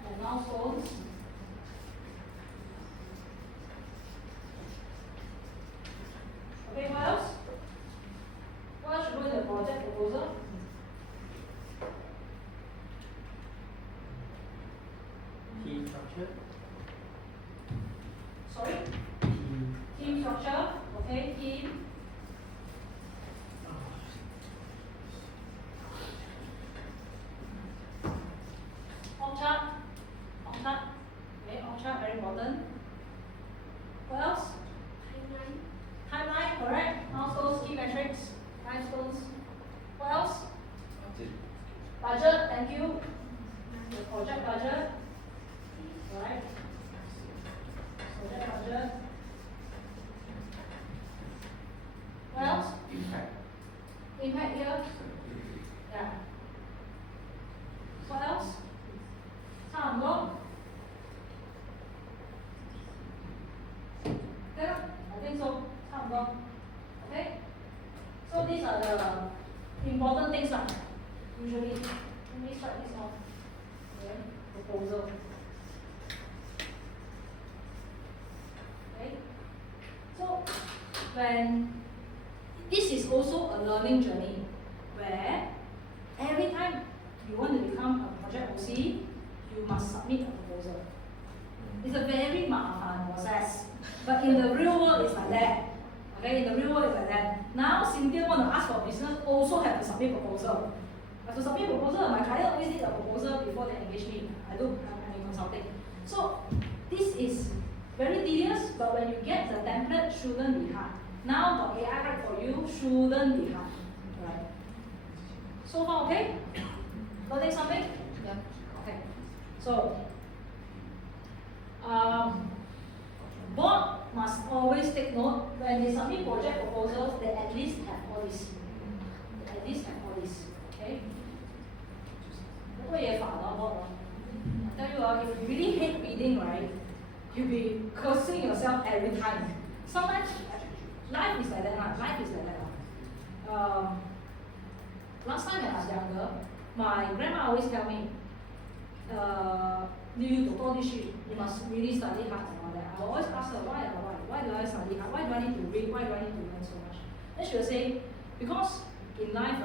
And milestones. Okay, what else? What else should go in the project proposal? Key structure? Sorry? Team structure, okay, team. Org chart, okay, org chart, very important. What else? Timeline, correct. Milestones, key metrics, milestones. What else? Budget, thank you. The project budget. Alright. Project budget. What else? Impact. Impact here. Yeah. What else? 差不多。对了，I think so，差不多。Okay. So these are the important things lah. Usually, let me start this off. Okay. Proposal. Okay. So when this is also a learning journey where every time you want to become a project OC, you must submit a proposal. It's a very 麻烦 process, but in the real world it's like that. Okay, in the real world it's like that. Now Cynthia want to ask for business, also have to submit proposal. Have to submit proposal. My client always need a proposal before they engage me. I'm in consulting. So this is very tedious, but when you get the template, shouldn't be hard. Now the AI write for you, shouldn't be hard. Right? So far okay? Learning something? Yeah. Okay. So board must always take note when they submit project proposals, they at least have all this. At least have all this. Okay? I tell you, if you really hate reading, right, you'll be cursing yourself every time. Sometimes life is like that. Life is like that. Last time when I was younger, my grandma always tell me, you must really study hard and all that. I always ask her, why do I study hard? Why do I need to read? Why do I need to learn so much? Then she will say, because in life,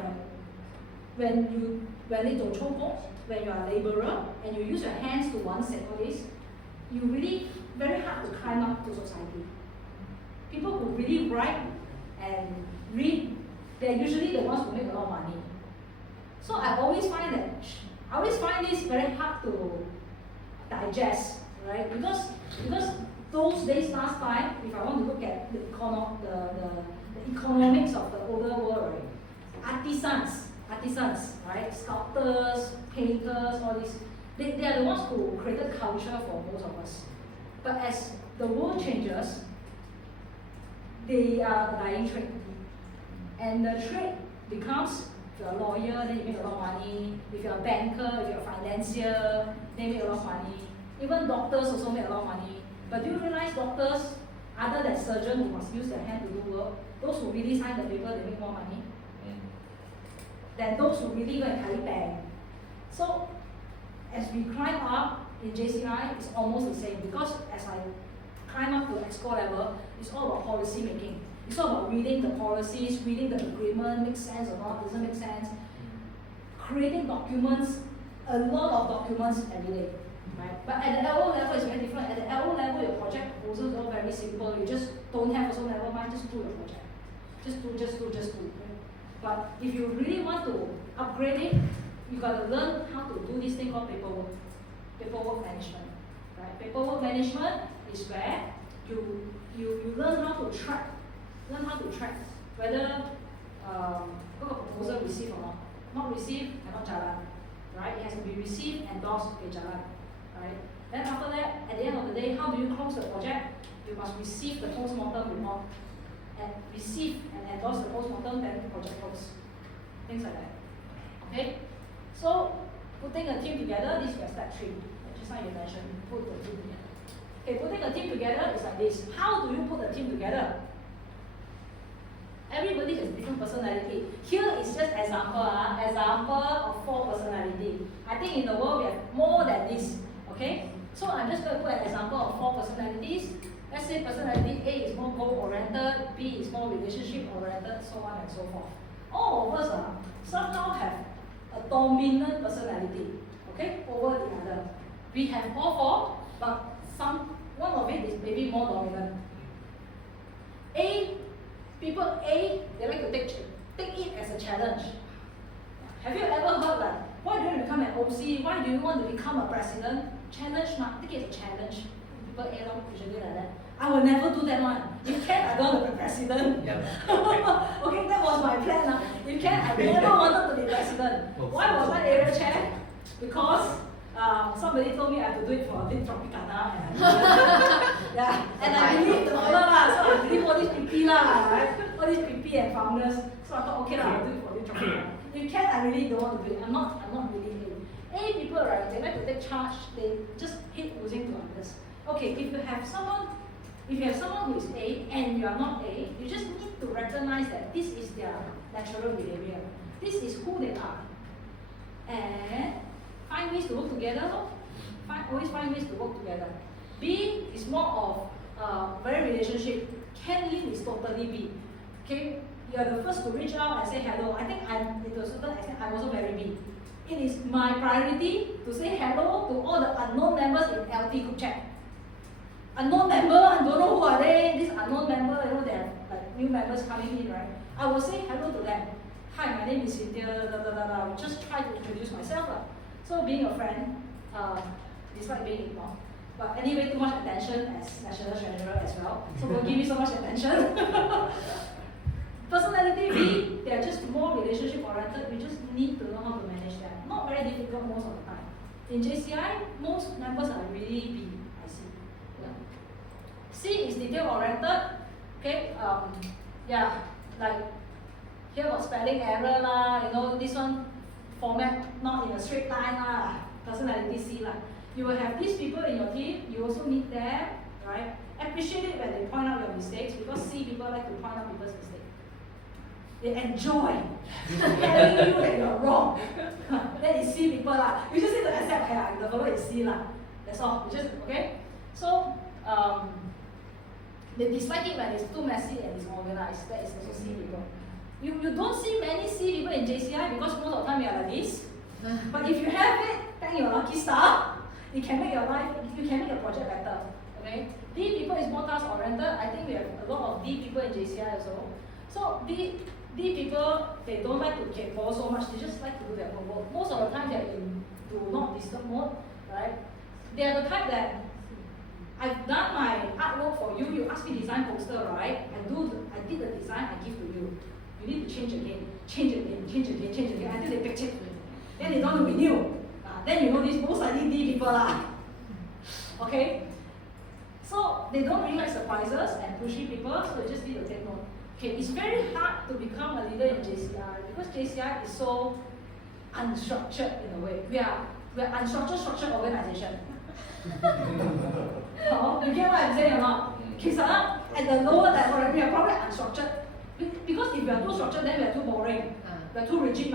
when you need to choke, when you are a laborer and you use your hands to one set all this, you really very hard to climb up to society. People who really write and read, they're usually the ones who make a lot of money. So I always find this very hard to digest, right? Because those days last time, if I want to look at the economics of the older world, right? Artisans, right? Sculptors, painters, all these, they are the ones who created culture for most of us. But as the world changes, they are the dying trade. And the trade becomes, if you're a lawyer, then you make a lot of money. If you're a banker, if you're a financier, they make a lot of money. Even doctors also make a lot of money. But do you realize doctors, other than surgeons who must use their hand to do work, those who really sign the paper, they make more money than those who really go and carry bag. So as we climb up in JCI, it's almost the same, because as I climb up to exco level, it's all about policy making. It's all about reading the policies, reading the agreement, makes sense or not, doesn't make sense. Creating documents, a lot of documents every day. Right? But at the LO level, it's very different. At the LO level, your project proposals are all very simple. You just don't have also never mind, just do your project. Just do. Okay? But if you really want to upgrade it, you gotta learn how to do this thing called paperwork. Paperwork management. Right? Paperwork management is where you learn how to track. Learn how to track whether proposal received or not. Not received, cannot jalan. Right? It has to be received, endorsed, okay, jalan. Right? Then after that, at the end of the day, how do you close the project? You must receive the post-mortem report. And receive and endorse the post-mortem, then the project close. Things like that. Okay? So, putting a team together, this is your step 3. Just like you mentioned, put the team together. Okay, putting a team together is like this. How do you put a team together? Everybody has different personality. Here is just example of 4 personality. I think in the world we have more than this. Okay? So I'm just going to put an example of 4 personalities. Let's say personality A is more goal-oriented, B is more relationship-oriented, so on and so forth. All of us somehow have a dominant personality, okay, over the other. We have all but one of it is maybe more dominant. People A, they like to take it as a challenge. Have you ever heard that? Why do you want to become an OC? Why do you want to become a president? Challenge, take it as a challenge. People A don't usually like that. I will never do that one. If can, I don't want to be president. Okay, that was my plan. If can, I never wanted to be president. Why was I area chair? Because somebody told me I have to do it for Tropicana. Yeah, and I believe the owner so I believe all these PP right? All these PP and founders. So I thought, okay I'll do it for Tropicana. If can, I really don't want to do it. I'm not really A people, right? They like to take charge. They just hate losing to others. Okay, if you have someone who is A and you are not A, you just need to recognize that this is their natural behavior. This is who they are. And find ways to work together. Always find ways to work together. B is more of very relationship. Ken Lin is totally B. Okay, you are the first to reach out and say hello. I think to a certain extent, I'm also very B. It is my priority to say hello to all the unknown members in LT group chat. Unknown member, I don't know who are they. This unknown member, they have like new members coming in, right? I will say hello to them. Hi, my name is Cynthia. I will just try to introduce myself. So being a friend, dislike being ignored. But anyway, too much attention as national treasurer as well. So don't give me so much attention. Personality B, they are just more relationship oriented. We just need to know how to manage that. Not very difficult most of the time. In JCI, most members are really B. I see. Yeah. C is detail oriented. Okay. Like here was spelling error lah. This one format not in a straight line lah. Personality C lah. You will have these people in your team. You also need them, right? Appreciate it when they point out your mistakes because C people like to point out people's mistakes. They enjoy telling you that you're wrong. That is C people lah. You just need to accept, hey, the fellow is C lah. That's all. You just okay. So they dislike it when it's too messy and disorganized. That is also C people. You don't see many C people in JCI because most of the time we are like this. But if you have it, thank your lucky star. It can make your life. You can make your project better. Okay. D people is more task oriented. I think we have a lot of D people in JCI also. So D people, they don't like to get involved so much, they just like to do their homework. Most of the time they're in do not disturb mode, right? They are the type that, I've done my artwork for you, you ask me design poster, right? I did the design, I give to you. You need to change again, until they pitch it. Then they don't renew. Then you know these most likely D people lah. Okay? So they don't really like surprises and pushy people, so they just need to take note. Okay, it's very hard to become a leader in JCI because JCI is so unstructured in a way. We are unstructured, structured organization. You get what I'm saying or not? Okay, so at the lower level, we are probably unstructured. Because if we are too structured, then we are too boring. We are too rigid,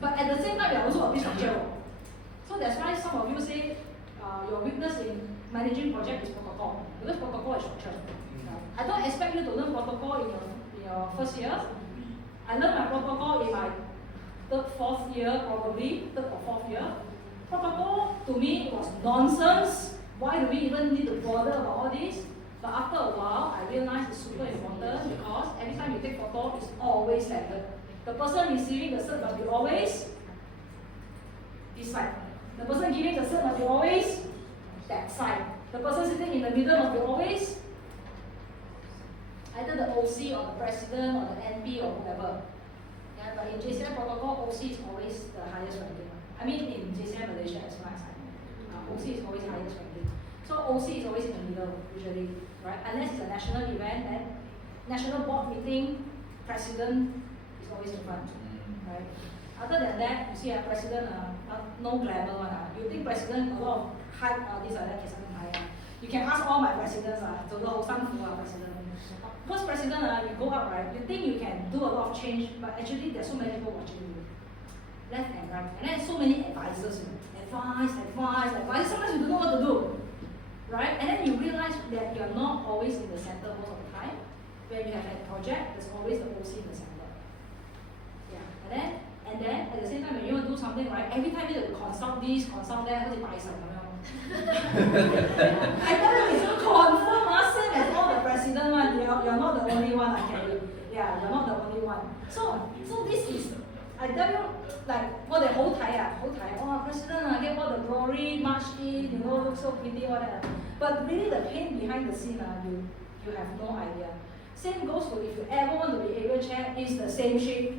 but at the same time, we are also a bit structured. So that's why some of you say your weakness in managing project is protocol, because protocol is structured. I don't expect you to learn protocol in your first year. I learned my protocol in my third, fourth year, probably, third or fourth year. Protocol to me was nonsense. Why do we even need to bother about all this? But after a while, I realized it's super important because every time you take photo, it's always standard. The person receiving the cert must be always this side. The person giving the cert must be always that side. The person sitting in the middle must be always either the OC or the president or the NP or whatever. Yeah, but in JCI protocol, OC is always the highest ranking. I mean, in JCI Malaysia as far as I know, OC is always the highest ranking. So OC is always in the middle, usually, right? Unless it's a national event, then national board meeting, president is always the front, right? Other than that, you see a president, no glamour one. You think president, a lot of hype, this or that, something higher. You can ask all my presidents, president. Because president, you go up, right? You think you can do a lot of change, but actually there's so many people watching you, left and right, and then so many advisors, advice. Sometimes you don't know what to do, right? And then you realize that you're not always in the center most of the time. When you have a project, there's always the OC in the center. Yeah, and then at the same time, when you want to do do something, right? Every time you need to consult this, consult that, 好似拜神咁樣。I tell you, it's confirm, same as all the president one. You're not the only one, I tell you. Yeah, you're not the only one. So this is, I tell you, like 我哋好睇啊，好睇。Oh, president get all the glory, march in, you know, look so pretty, all that. But really, the pain behind the scene, you have no idea. Same goes to if you ever want to be area chair, it's the same shit,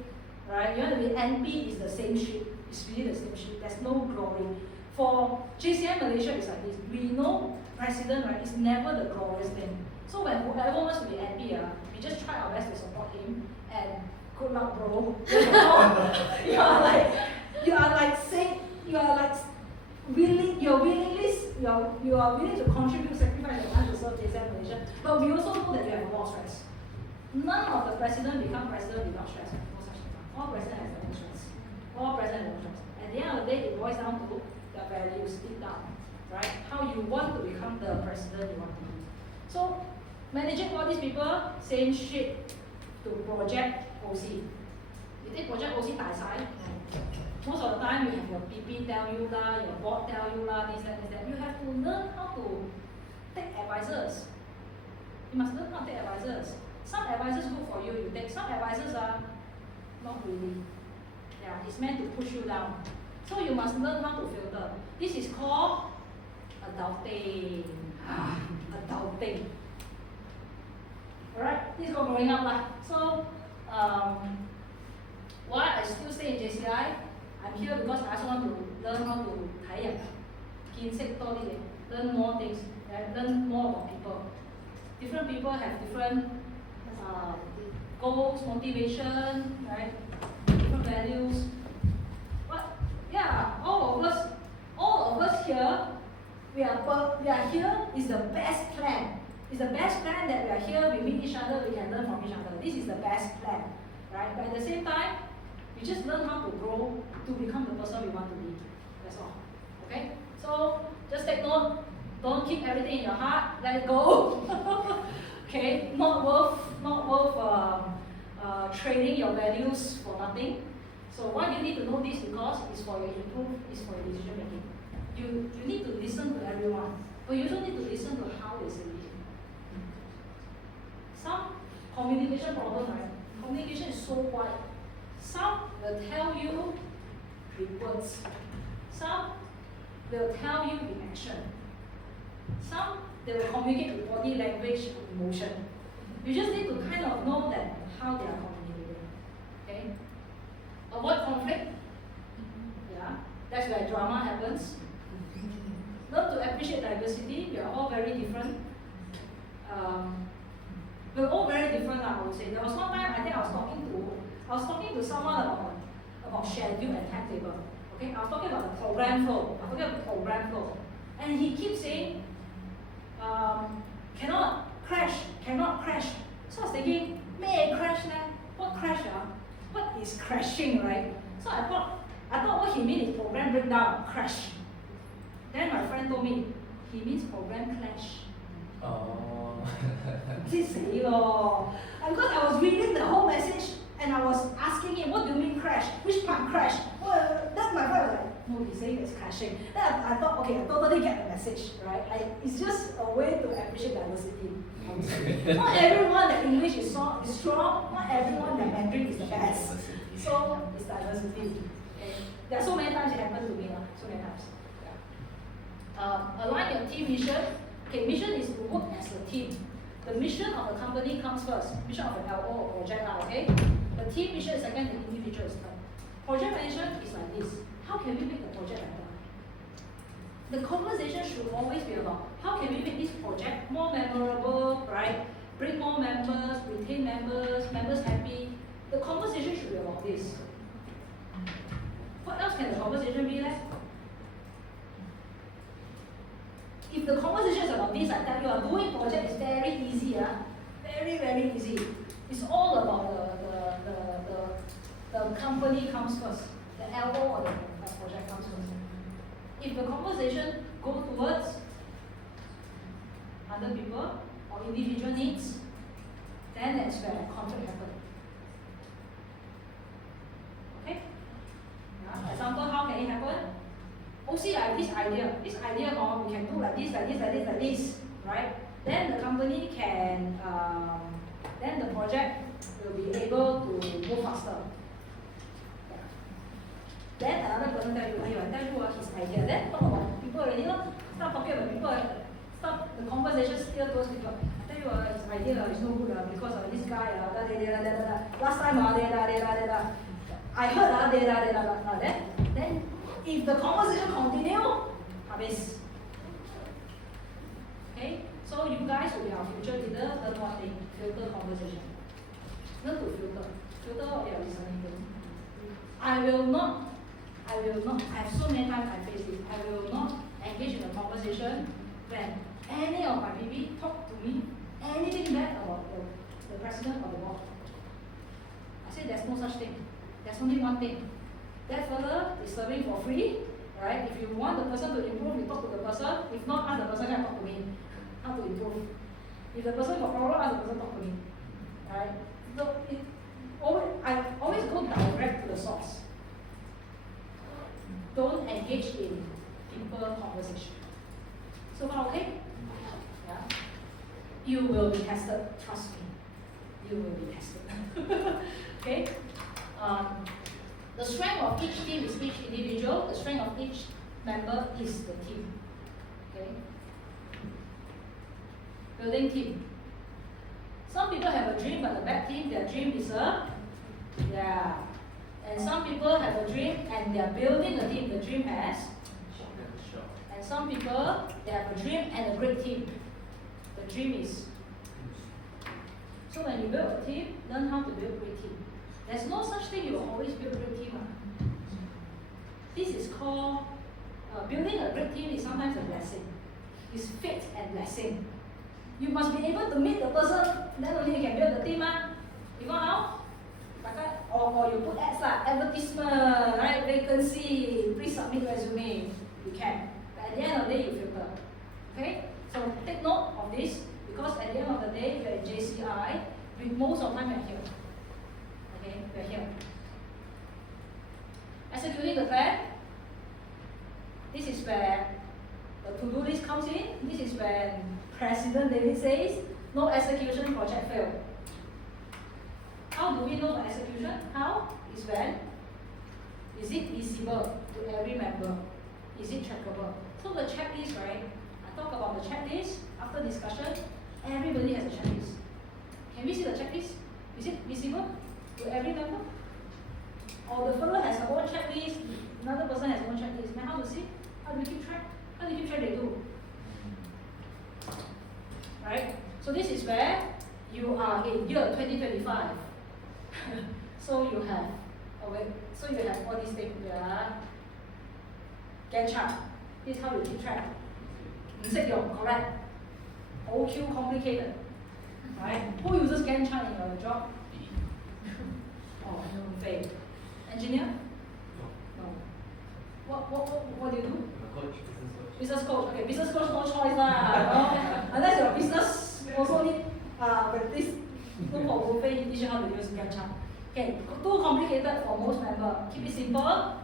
right? You want to be NP, it's the same shit. It's really the same shit. There's no glory. For JCI Malaysia, it's like this. We know president, right? It's never the glorious thing. So when whoever wants to be NP, we just try our best to support him and good luck, bro. You are like willing. You are willing to contribute, sacrifice your time to serve JCI Malaysia. But we also know that you have a lot of stress. None of the president become president without stress. No such thing. All president has their own stress. All president has their own stress. At the end of the day, it boils down to the values deep down, right? How you want to become the president you want to be. So, managing all these people, same shit to project OC. You take project OC 大晒. Most of the time, you have your PP tell you lah, your board tell you lah, this and that. You have to learn how to take advisors. You must learn how to take advisors. Some advisors good for you, you take. Some advisors are not really. Yeah, it's meant to push you down. So you must learn how to filter. This is called adulting. Adulting. Alright, this is called growing up lah. So, why I still stay in JCI? I'm here because I also want to learn how to 睇人，見識多啲嘢 learn more things, right? Learn more about people. Different people have different goals, motivation, right? Different values. But yeah, all of us here, we are here is the best plan. It's the best plan that we are here, we meet each other, we can learn from each other. This is the best plan, right? But at the same time, we just learn how to grow to become the person we want to be. That's all. Okay? So just take note. Don't keep everything in your heart. Let it go. Okay? Not worth trading your values for nothing. So why do you need to know this? Because it's for your improve, it's for your decision making. You need to listen to everyone, but you also need to listen to how they say it. Some communication problem, right? Communication is so wide. Some will tell you with words. Some will tell you in action. Some they will communicate with body language, emotion. You just need to kind of know that how they are communicating. Okay? Avoid conflict. Yeah, that's where drama happens. Learn to appreciate diversity. We are all very different. We're all very different, I would say. There was one time I think I was talking to someone about schedule and timetable. Okay, I was talking about the program flow. And he keeps saying, cannot crash. So I was thinking, may crash now? What crash? What is crashing, right? So I thought what he means is program breakdown, crash. Then my friend told me, he means program clash. Oh. Because I was reading the whole message and I was asking him, what do you mean crash? Which part crash? Well, then my friend was like, no, he's saying it's crashing. Then I thought, okay, I totally get the message, right? It's just a way to appreciate diversity. Not everyone that English is strong, not everyone that Mandarin is the best. So it's diversity. Okay? There are so many times it happened to me, so many times. Yeah. Align your team mission. Okay, mission is to work as a team. The mission of the company comes first. Mission of the LO or project, okay? The team mission is second, the individual is third. Project management is like this. How can we make the project better? The conversation should always be about how can we make this project more memorable, right? Bring more members, retain members, members happy. The conversation should be about this. What else can the conversation be like? If the conversation is about this, I tell you, doing project is very easy, very, very easy. It's all about the company comes first, the LO or the project comes first. If the conversation goes towards other people or individual needs, then that's where conflict happens. Okay? Yeah. Example, idea, we can do like this, like this, like this, like this, right? Then the company can, then the project will be able to go faster. Yeah. Then another person tell you, I tell you his idea. Then talk about people already, start talking about people, start the conversation steer towards people. I tell you his idea is no good because of this guy, last time, I heard, then if the conversation continue, habis. Okay, so you guys will be our future leader. Learn one thing: filter conversation. Learn to filter what you are listening to. I have so many times I face this. I will not engage in a conversation when any of my PP talk to me anything bad about the president or the board. I say there's no such thing. There's only one thing. That fellow is serving for free, right? If you want the person to improve, you talk to the person. If not, ask the person to talk to me. How to improve? If the person got problem, ask the person to talk to me, right? So I always go direct to the source. Don't engage in people conversation. So far, okay? Yeah. You will be tested. Trust me. You will be tested. Okay. The strength of each team is each individual. The strength of each member is the team. Okay. Building team. Some people have a dream, but the bad team, their dream is and some people have a dream and they are building a team. The dream has. And some people, they have a dream and a great team. The dream is. So when you build a team, learn how to build a great team. There's no such thing you will always build a great team. This is called, building a great team is sometimes a blessing. It's fate and blessing. You must be able to meet the person, then only you can build the team. You know how? Or you put ads like advertisement, right? Vacancy, please submit resume. You can. But at the end of the day, you filter. Okay? So take note of this because at the end of the day, you're at JCI, most of the time you're here. Okay, we're here. Executing the plan. This is where the to-do list comes in. This is when President David says, no execution, project fail. How do we know the execution? How? Is when? Is it visible to every member? Is it trackable? So the checklist, right? I talk about the checklist after discussion. Everybody has a checklist. Can we see the checklist? Is it visible to every member? Or the fellow has her own checklist, another person has her own checklist. Now how to see? How do we keep track? How do you keep track they do? Right? So this is where you are in year 2025. So you have all these things. Gantt chart. This is how you keep track. Correct. OQ complicated. Right? Who uses Gantt chart in your job? Oh, no, fail. Engineer? No. What do you do? Business coach. Okay, business coach no choice lah. Unless your business also need practice. Look for buffet, you teach you how to use Gantt chart. Okay, too complicated for most members. Keep it simple.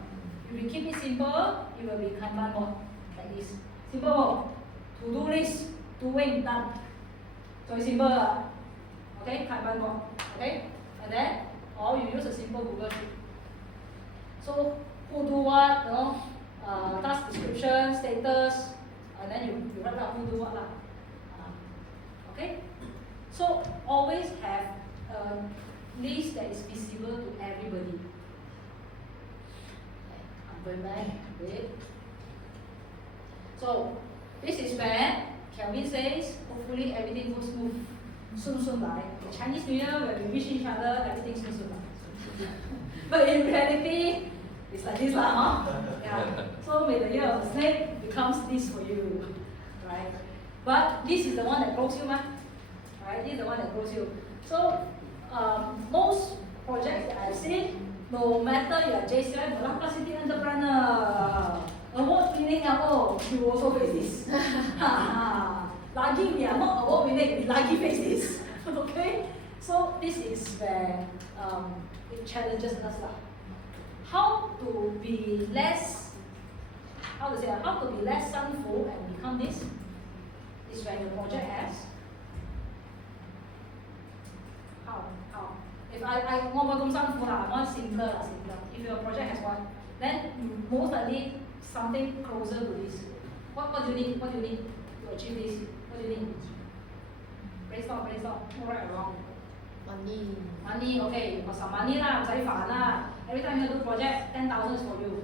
If you keep it simple, it will be Kanban board like this. Simple. To-do list, doing, done. So it's simple. Okay, Kanban board. Okay, and then or you use a simple Google sheet. So who do what, task description, status, and then you write down who do what lah. Okay? So always have a list that is visible to everybody. I'm going back a bit. So this is where Kelvin says, hopefully everything goes smooth. Soon like Chinese New Year when we wish each other everything soon like. But in reality, it's like this lah, huh? Yeah. So may the year of the snake becomes this for you, right? But this is the one that grows you, right? This is the one that grows you. So most projects that I've seen, no matter you are JCI, Malacca City Entrepreneur, award winning level, you also face this. Lucky we are not award winning, we lucky face this. Okay? So this is where it challenges us. How to be less how to say, how to be less sunful and become this, is when your project has, how? If I want to sunful, I want simpler. If your project has one, then most likely something closer to this. What do you need? What do you need to achieve this? What do you need? Brainstorm, right or wrong? Money, okay, you got some money lah, 唔使煩啦. Every time you do project, 10,000 is for you.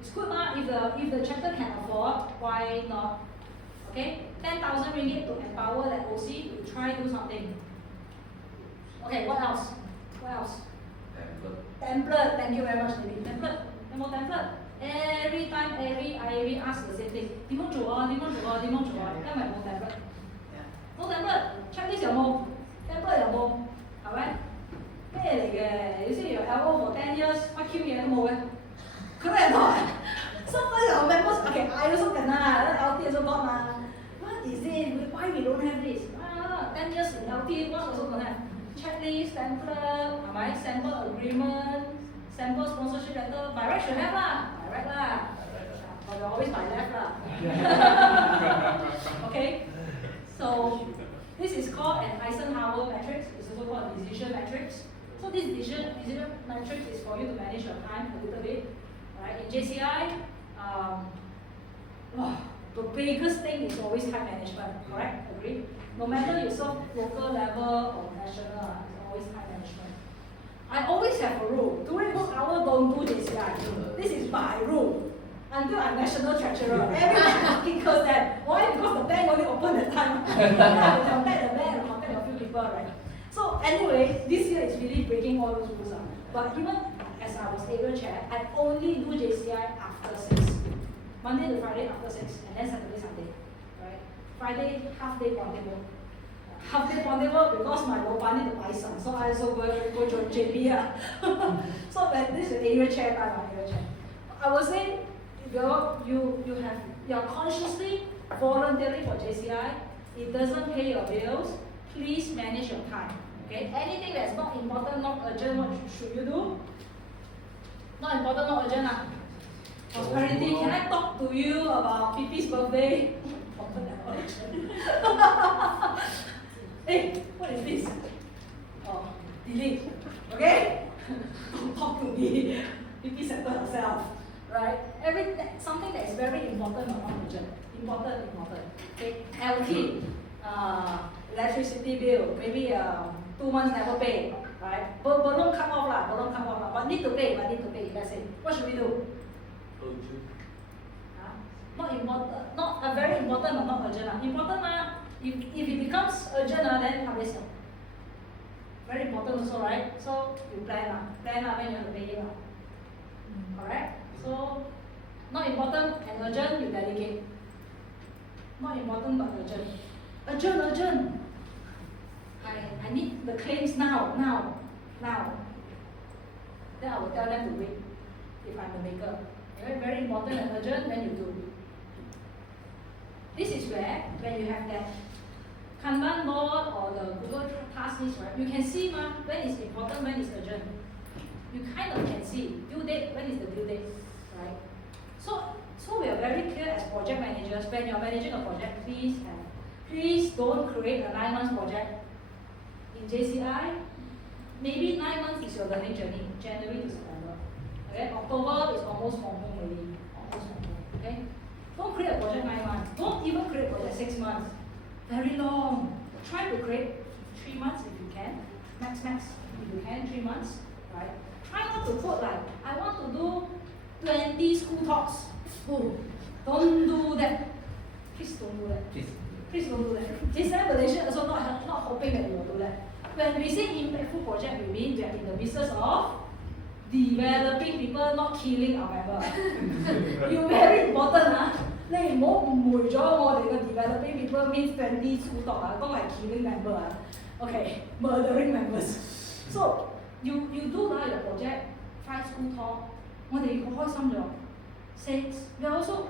It's good lah, if the chapter can afford, why not? Okay, 10,000 ringgit to empower that OC to try do something. Okay, what else? Template, thank you very much, David. Template, more template. Every time, I ask the same thing. 點樣做啊？因為冇 template. No template, checklist 有冇 ？template 有冇？係咪？咩嚟嘅？你先有 LO for 10 years，乜 Q 嘢都冇嘅。Correct or not? Some members, okay, I also kena, LT also got ma. What is it? Why we don't have this? 10 years in LT, what also don't have? Checklist, template,係咪？ sample agreement, sample sponsorship letter, by right should have lah. By right lah. But we're always by left lah. Okay? So this is called an Eisenhower matrix. It's also called a decision matrix. So this decision matrix is for you to manage your time a little bit. Right? In JCI, the biggest thing is always time management. Correct? Agree? No matter you serve local level or national, it's always time management. I always have a rule. During work hour, don't do JCI. This is by rule. Until I'm national treasurer, everyone fucking curse them. Why? Because the bank only open the time. Then I will contact the bank and contact a few people, right? So anyway, this year is really breaking all those rules. But even as I was area chair, I only do JCI after 6. Monday to Friday after 6, and then Saturday, Sunday. Right? Friday, half day portable. Half day portable because my local need to buy some. So I also go to JB. So that this is area chair time, area chair. I would say, you're consciously volunteering for JCI. It doesn't pay your bills. Please manage your time. Okay? Anything that's not important, not urgent, what should you do? Not important, not urgent. Prosperity. Can I talk to you about Pipi's birthday? Important and urgent. Hey, what is this? Oh, delete. Okay? Don't talk to me. Pipi settled herself. Right? Something that is very important but not urgent. Important. Okay? LT, electricity bill, maybe 2 months never pay. Right? Balloon cut off lah. But need to pay. Let's say. What should we do? Not important. Not very important but not urgent. Important if it becomes urgent then habis. Very important also, right? So you plan when you have to pay it. Correct? So, not important and urgent, you delegate. Not important but urgent. Urgent. I need the claims now. Then I will tell them to wait if I'm the maker. Very important and urgent, then you do. This is where, when you have that Kanban board or the Google task list, right, you can see when is important, when is urgent. You kind of can see due date, when is the due date. Right? So we are very clear as project managers, when you're managing a project, please don't create a 9 months project. In JCI, maybe 9 months is your learning journey, January to September. Okay? October is almost from home already. Okay? Don't create a project 9 months. Don't even create a project 6 months. Very long. Try to create 3 months if you can. Max, if you can, 3 months. Right? Try not to put like, I want to do 20 school talks. Oh, don't do that. Please don't do that. Please don't do that. JCI Malaysia also not hoping that you will do that. When we say impactful project, we mean we are in the business of developing people, not killing our member. You very important. 你唔好誤會咗我哋嘅 developing people means 20 school talk 都係 killing member Okay, murdering members. So you do your project 5 school talk. 我哋好開心咗 6. We are also,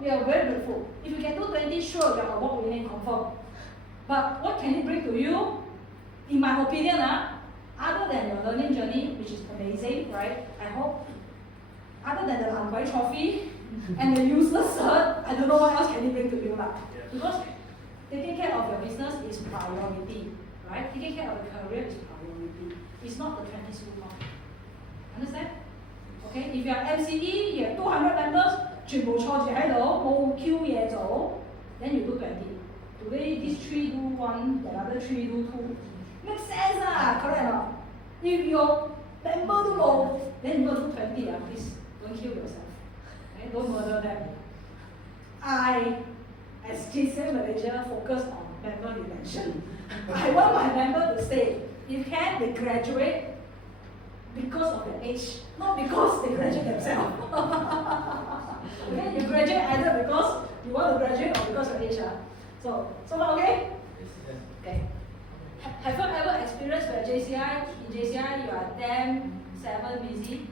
we are very grateful. If you can do 20, sure, you are award winning confirm. But what can it bring to you? In my opinion, other than your learning journey, which is amazing, right? I hope. Other than the Lankwai Trophy, And the useless cert, I don't know what else can he bring to you lah. Because taking care of your business is priority, right? Taking care of your career is priority. It's not the 20 school mark. Understand? Okay, if you are MCE, you have 200 members, 全部坐住喺度，冇 Q 嘢做 then you do 20. Today, these 3 do 1, the other 3 do 2. Makes sense lah, correct or not? If your member do more, then you go do 20, please don't kill yourself. Okay? Don't murder them. I, as JCI manager, focus on member retention. I want my member to stay. If can, they graduate because of their age, not because they graduate themselves. Okay, you graduate either because you want to graduate or because of age. So far okay? Okay. Have you ever experienced where in JCI you are damn 7 busy?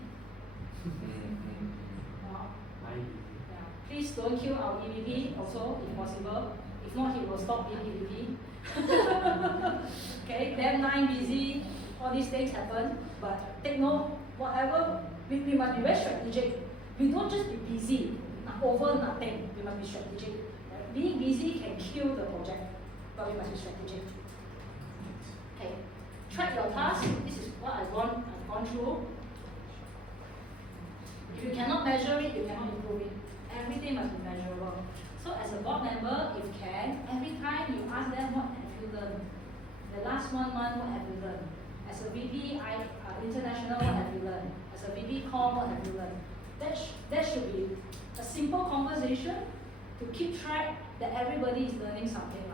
No. Yeah. Please don't kill our EVP also, if possible. If not, he will stop being EVP. Okay, damn 9 busy, all these things happen. But take note, whatever, we must be very strategic. We don't just be busy, over nothing. We must be strategic. Right? Being busy can kill the project, but we must be strategic. Okay, track your task. This is what I've gone through. If you cannot measure it, you cannot improve it. Everything must be measurable. So as a board member, if you can, every time you ask them what have you learned. The last 1 month, what have you learned? As a VP, international, what have you learned? As a VP com, what have you learned? That should be a simple conversation to keep track that everybody is learning something.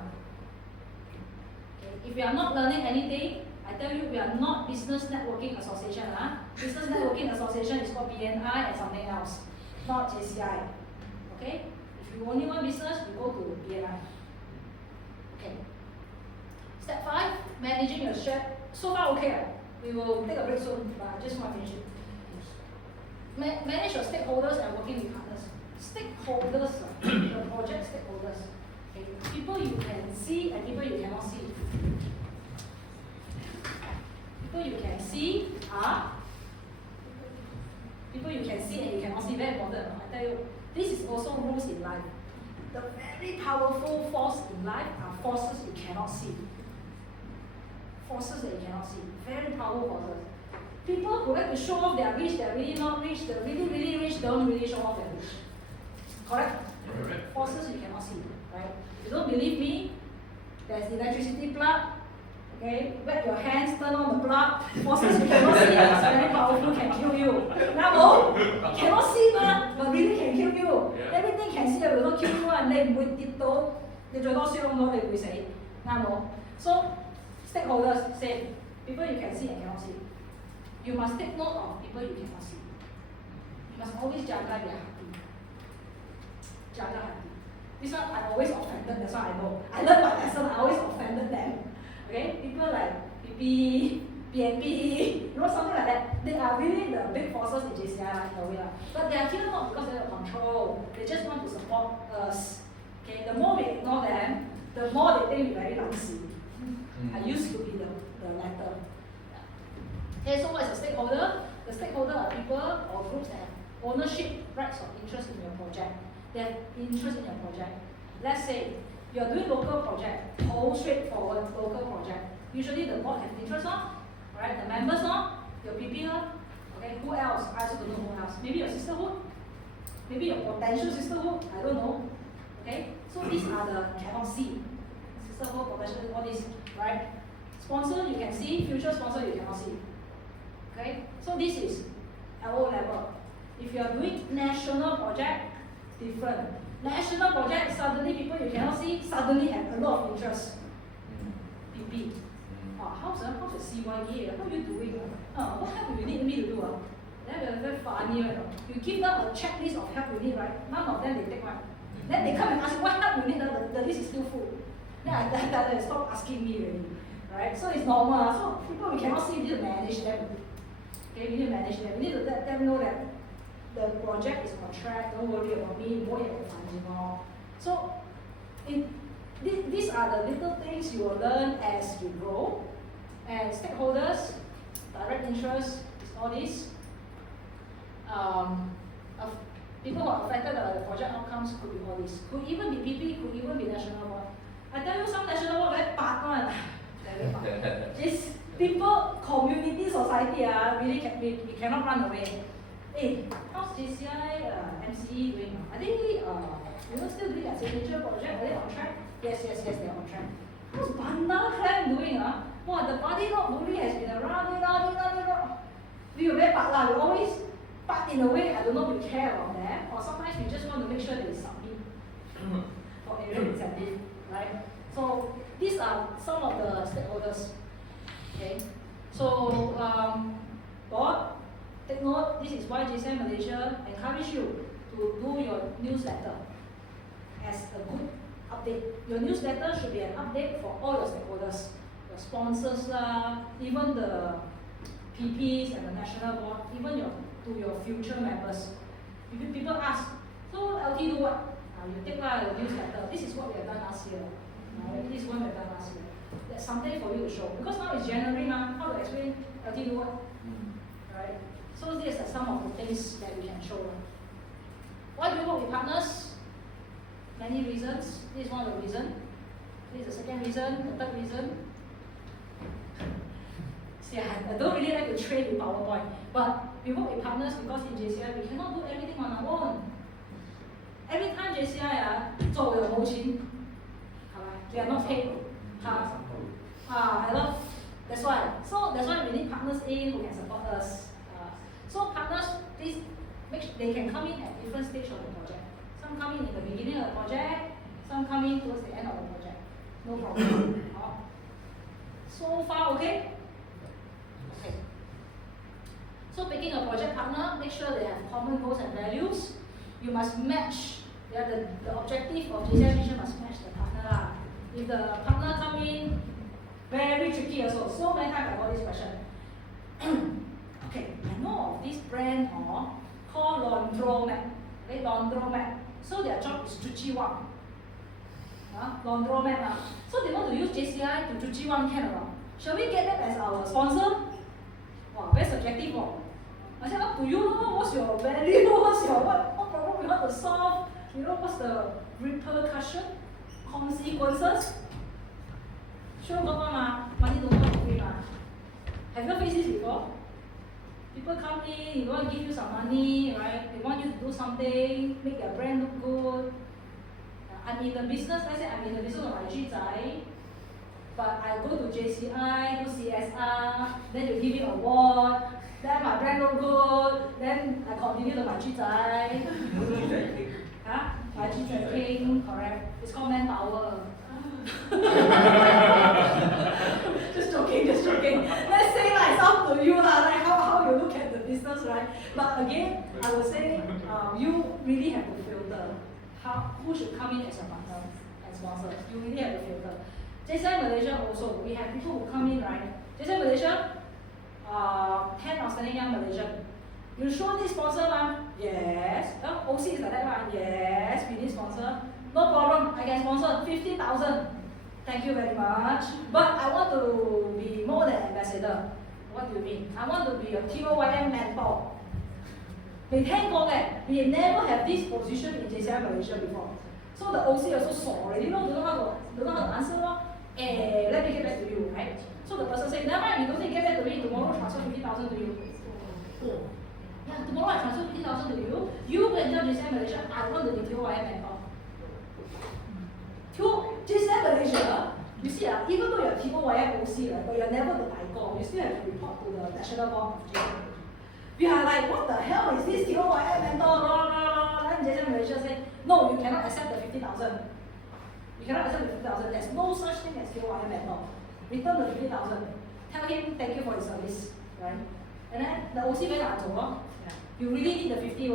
Okay. If we are not learning anything, I tell you, we are not Business Networking Association. Business Networking Association is called BNI and something else, not JCI. Okay? If you only want business, you go to BNI. Okay. Step 5, managing your share. So far, okay. We will take a break soon, but I just want to finish it. Manage your stakeholders and working with partners. Stakeholders, the project stakeholders. Okay. People you can see and people you cannot see. People you can see are people you can see and you cannot see. Very important. I tell you, this is also rules in life. The very powerful force in life are forces you cannot see. Forces that you cannot see. Very powerful forces. People who like to show off they are rich, they are really not rich, they're really, really rich, don't really show off they're rich. Correct? Correct. Forces you cannot see, right? If you don't believe me, there's electricity plug, okay? Wet your hands, turn on the plug, forces you cannot see, it's very powerful, can kill you. Now, cannot see but really can kill you. Yeah. Everything can see, it will not kill you, and they will跌到，你最多傷到你會死，啱冇？ So, stakeholders, same. People you can see and cannot see. You must take note of people you cannot see. You must always jaga their hati. Jaga hati. This one I'm always offended, that's why I know. I learned my lesson, I always offended them. Okay? People like PP, PNP, you know, something like that. They are really the big forces in JCI in a way. But they are here not because they have control. They just want to support us. Okay? The more we ignore them, the more they think we're very lazy. I used to be the latter. Okay, so what is a stakeholder? The stakeholder are people or groups that have ownership, rights, or interest in your project. They have interest in your project. Let's say you are doing local project, whole straightforward local project. Usually the board have interest on, right? The members on, your PP on. Okay, who else? I also don't know who else. Maybe your sisterhood, maybe your potential sisterhood. I don't know. Okay, so these are the cannot see. Sisterhood, potential, all these, right? Sponsor you can see, future sponsor you cannot see. Okay, so this is LO level. If you are doing national project, different. National project, suddenly people you cannot see, suddenly have a lot of interest. PP. How's the CYE? How are you doing? What help you need me to do? Then very funny, right? You give them a checklist of help you need, right? None of them they take one. Then they come and ask you what help you need, the list is still full. Then I tell them, stop asking me already. Right? So it's normal. So people we cannot see, we need to manage them. Okay, we need to manage them. We need to let them know that the project is on track, don't worry about me, more about funding. So these are the little things you will learn as you grow. And stakeholders, direct interest is all this. people who are affected by the project outcomes could be all this. Could even be PP, could even be national board. I tell you, some national board very bad one. Very bad. This people, community, society, really we cannot run away. Hey, how's JCI MCE doing? I think still doing a signature project. Are they on track? Yes, they're on track. How's Bandar Clan doing? Wow, the party not moving has been around. We were very bad. We always, but in a way, I don't know if we care about them, or sometimes we just want to make sure they submit for area incentive, right? So these are some of the stakeholders. Okay, so board, take note. This is why JCI Malaysia encourage you to do your newsletter as a good update. Your newsletter should be an update for all your stakeholders, your sponsors, even the PPs and the national board, even to your future members. If people ask, so LT do what? You take your newsletter. This is what we have done last year. This is what we have done last year. That's something for you to show. Because now it's January now, how to explain LT do what? Right? So these are some of the things that we can show. Why do we work with partners? Many reasons. This is one of the reasons. This is the second reason. The third reason. See, I don't really like to trade with PowerPoint, but we work with partners because in JCI we cannot do everything on our own. Every time JCI 做我有冇錢，係咪？ We are not paid. That's why. So that's why we need partners in who can support us. So partners, please they can come in at different stage of the project. Some come in the beginning of the project, some come in towards the end of the project. No problem. So far, okay? Okay. So picking a project partner, make sure they have common goals and values. You must match. The objective of JCI mission must match the partner. If the partner come in, very tricky also. So many times I got this question. Okay, I know of this brand called Laundromat. Okay, Laundromat. So their job is cuci wang. Laundromat. So they want to use JCI to cuci wang can or not? Shall we get them as our sponsor? Wow, very subjective. I said up to you. What's your value? What's your what problem you want to solve? You know what's the repercussion, consequences? Sure, money don't come free. Have you faced this before? People come in, they want to give you some money, right? They want you to do something, make their brand look good. I'm in the business, let's say I'm in the business of my JCI, but I go to JCI, do CSR, then you give me an award, then my brand look good, then I continue to my JCI. My JCI King, correct. It's called manpower. Just joking. Let's say it's up to you like how you look at the business, right? But again, I would say you really have to filter who should come in as a partner and sponsor. You really have to filter. JCI Malaysia also, we have people who come in, right? JCI Malaysia, 10 outstanding young Malaysian. You sure this sponsor one? Yes. OC is like that one? Yes, we need sponsor. No problem, I can sponsor 50,000. Thank you very much. But I want to be more than ambassador. What do you mean? I want to be a TOYM mentor. We never have this position in JCI Malaysia before. So the OC also saw already, don't know how to answer. Let me get back to you, right? So the person said, never mind, you don't need to get back to me, tomorrow transfer 50,000 to you. Yeah, tomorrow I transfer 50,000 to you. You go and tell JCI Malaysia, I want to be TOYM mentor. JCI Malaysia, you see, even though you're TOYM OC, right, but you're never the ICO, you still have to report to the national board of JCI. We are like, what the hell is this TOYM mentor? Then JCI Malaysia said, no, you cannot accept the 50,000. You cannot accept the 50,000. There's no such thing as TOYM mentor. Return the 50,000. Tell him thank you for his service, right? And then the OC very you really need the 50.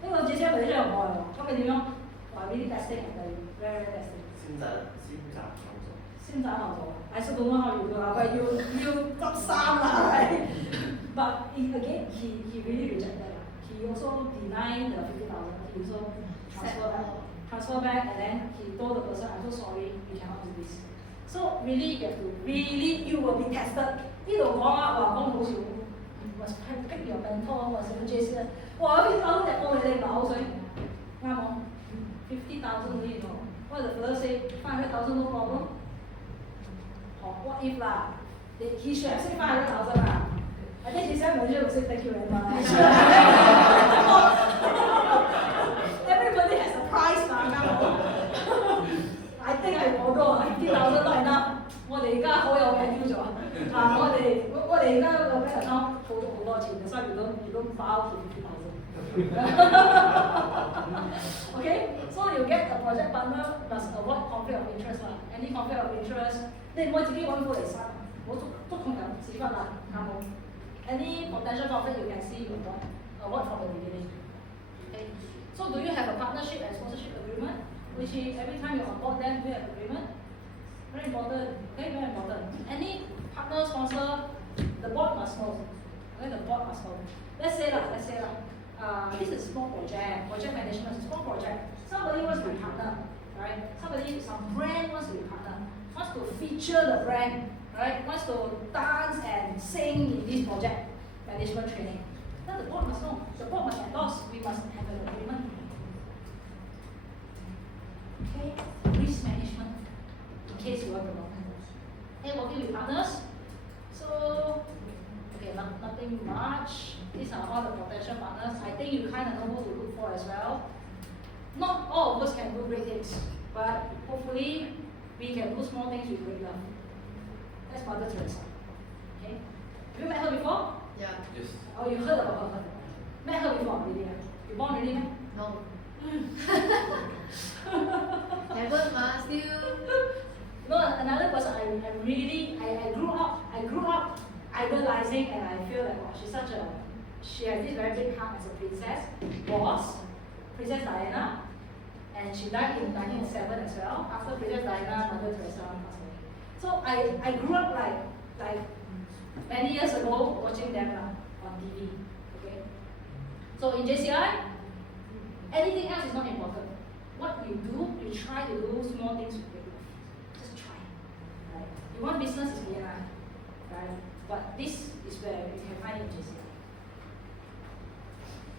Then JCI Malaysia I really testing, I tell you. Very testing. 先找好做 I still don't know how you do but you got some right? But again, he really rejected. He also denied the 50,000. He also transfer back, and then he told the person, I'm so sorry, we cannot do this. So really, you will be tested. You must pick your mentor, must have JCI. 50,000 日過你哋唔係口水。Come on, 50,000 only, you know. What the fellow say? 500,000 no problem. Or what if lah? He should have said 500,000 lah. I think he said Malaysia will say thank you very much. Everybody has a price, man. I think I borrow 50,000 not enough. 我哋而家好有 value 咗我哋而家個 bank account 好多錢嘅，所以you don't file to 50,000. Okay, so you get a project partner must avoid conflict of interest 啦。Any conflict of interest， 你唔可以自己揾個嚟生，唔好捉同人屎忽啦，啱冇 ？Any potential conflict you can see, you avoid from the beginning. Okay, so do you have a partnership and sponsorship agreement? Which is every time you onboard them, do you have agreement? Very important. Okay, very important. Any partner sponsor, the board must know. Okay, the board must know. Let's say this is small project management is a small project. Somebody wants to be partner, right? Some brand wants to be partner, wants to feature the brand, right? Wants to dance and sing in this project management training. Then the board must know. The board must endorse. We must have an agreement. Okay, risk management. In case you want to know. Okay, working with partners. So, okay, nothing much. These are all the potential partners. I think you kind of know who to look for as well. Not all of us can do great things, but hopefully we can do small things with great love. That's Mother Teresa. Okay, have you met her before? Yeah. Yes. Oh, you heard about her? Met her before, really? You born already, man? No. Haven't ma, still. No, another person I grew up idolizing, and I feel like wow, she has this very big heart as a princess, was Princess Diana, and she died in 1907 as well. After Princess Diana, Mother Teresa passed away. So I grew up like many years ago watching them on TV. Okay. So in JCI, anything else is not important. What you do, you try to do small things with your love. Just try. Right? You want business is BNI, right? But this is where you can find it in JCI.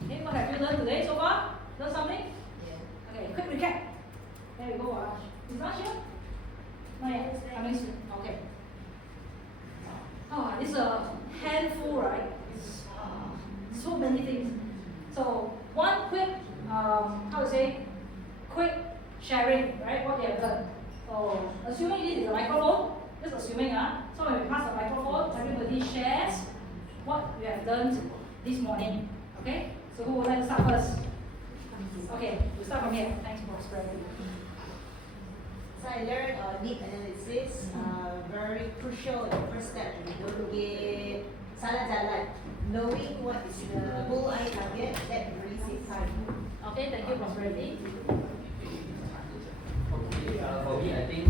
Okay, what have you learned today so far? Learn something? Yeah. Okay, quick recap. There we go, Ash. Is Ash here? Not yet. Coming soon. Okay. Oh, this is a handful, right? It's so many things. So one quick, quick sharing, right? What you have done. So assuming this is a microphone, just assuming, so when we pass the microphone, everybody shares what you have done this morning. Okay? So who would like to start first? Okay, we'll start from here. Thanks for spreading. So I learned need analysis, very crucial in the first step. You don't get salah jalan. Knowing what is the bullseye target, that really saves time. Okay, thank you, Prosperity. For me, I think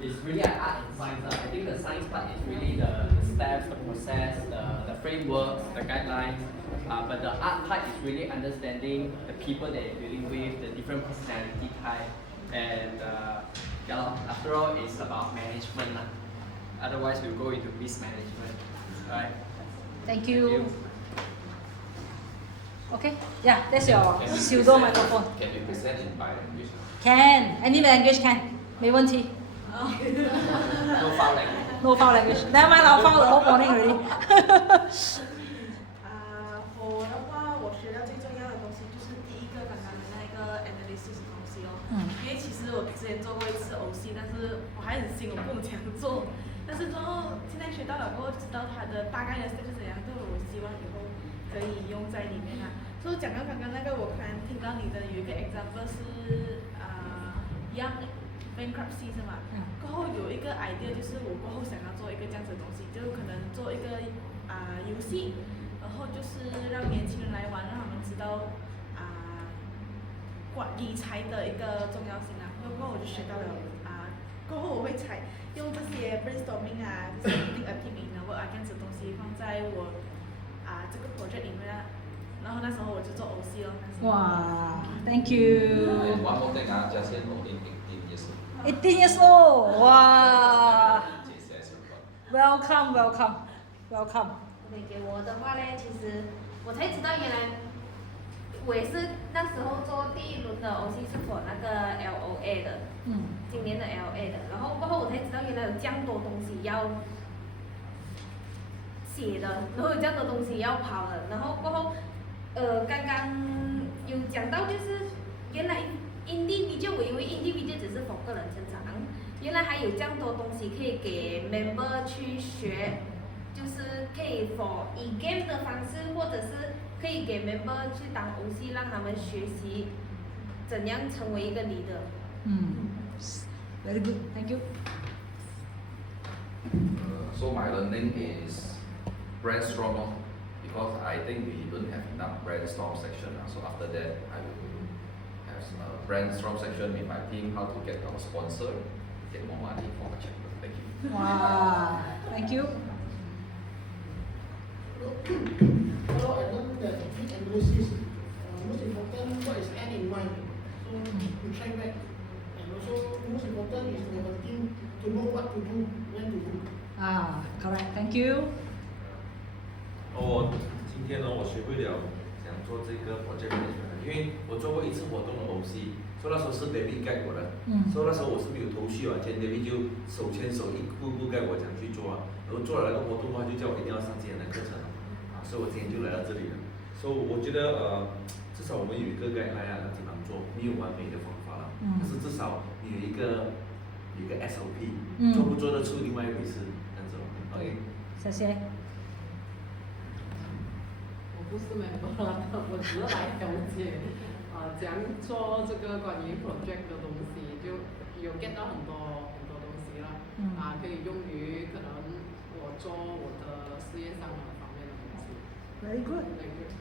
it's really an art and science. I think the science part is really the steps, the process, the frameworks, the guidelines. But the art part is really understanding the people that you're dealing with, the different personality type, and after all, it's about management. Otherwise, we'll go into mismanagement. Right? Thank you. Okay, yeah, that's your pseudo microphone. Can you present in by language? Can, any language can. 没问题. No foul language. No foul language. Never mind, I'll foul the whole morning already. 我的话，我学到最重要的东西就是第一个刚刚的那个 analysis 的东西哦。因为其实我之前做过一次 OC， 但是我还很新，我不懂怎样做。但是之后现在学到了过后，知道它的大概的 step 是怎样，对我希望以后可以用在里面啊。所以讲到刚刚那个，我突然听到你的有一个 example 是Young bankruptcy 是吗？过后有一个 idea 就是我过后想要做一个这样子的东西，就可能做一个游戏，然后就是让年轻人来玩，让他们知道理财的一个重要性啊。过后我就学到了过后我会用这些 brainstorming 就是 building a team in work 这样子的东西放在我这个 project 里面啊。然后那时候我就做 OC 了。哇 ，Thank you. One more thing, Jason only 18 years old. 18 years old. 哇 JCI support.，Welcome, welcome, welcome. 对，给我的话呢，其实我才知道原来我也是那时候做第一轮的 OC 是 for 那个 LOA 的，今年的 LOA 的，然后过后我才知道原来有这样多东西要写的，然后有这样多东西要跑的，然后过后刚刚有讲到就是原来 individual 我以为 individual 只是 for 个人成长，原来还有这样多东西可以给 member 去学，就是可以 for 以 game 的方式，或者是可以给 member 去当 OC， 让他们学习怎样成为一个 leader。Very good, thank you. So my learning is brainstorm because I think we don't have enough brainstorm section. So after that, I will have a brainstorm section with my team how to get our sponsor, get more money for my chapter. Thank you. Wow, thank you. Kalau I learned that big analysis, most important what is end in mind. So you track back, and also most important is to have a team to know what to do, when to do. Correct, thank you. 今天呢，我学会了想做这个 project management，因为我做过一次活动的 OC，所以那时候是 David guide 我的，所以那时候我是没有头绪啊，今天 David 就手牵手一步步 guide 我怎样去做啊，然后做了那个活动的话，就叫我一定要上今天的课程所以我今天就来到这里了。所以我觉得至少我们有一个 guideline 啊，怎么做，没有完美的方法了，但是至少你有一个SOP，做不做得出另外一回事，这样子OK。谢谢。我不是 member 啦，我只是来了解，怎样做这个关于 project 的东西，就有 get 到很多东西啦，可以用于可能我做我的事业上的方面的东西。Very good. Very good.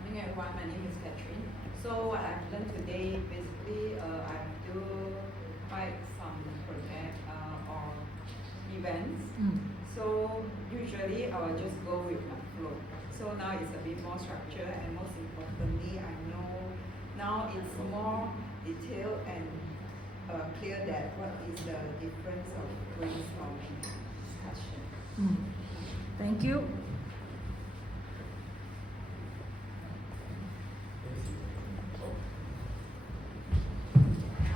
Morning everyone, my name is Catherine. So what I've learned today, basically I do quite some project or events. So usually I will just go with my flow. So now it's a bit more structured, and most importantly, I know now it's more detailed and clear that what is the difference of brainstorming discussion. Thank you.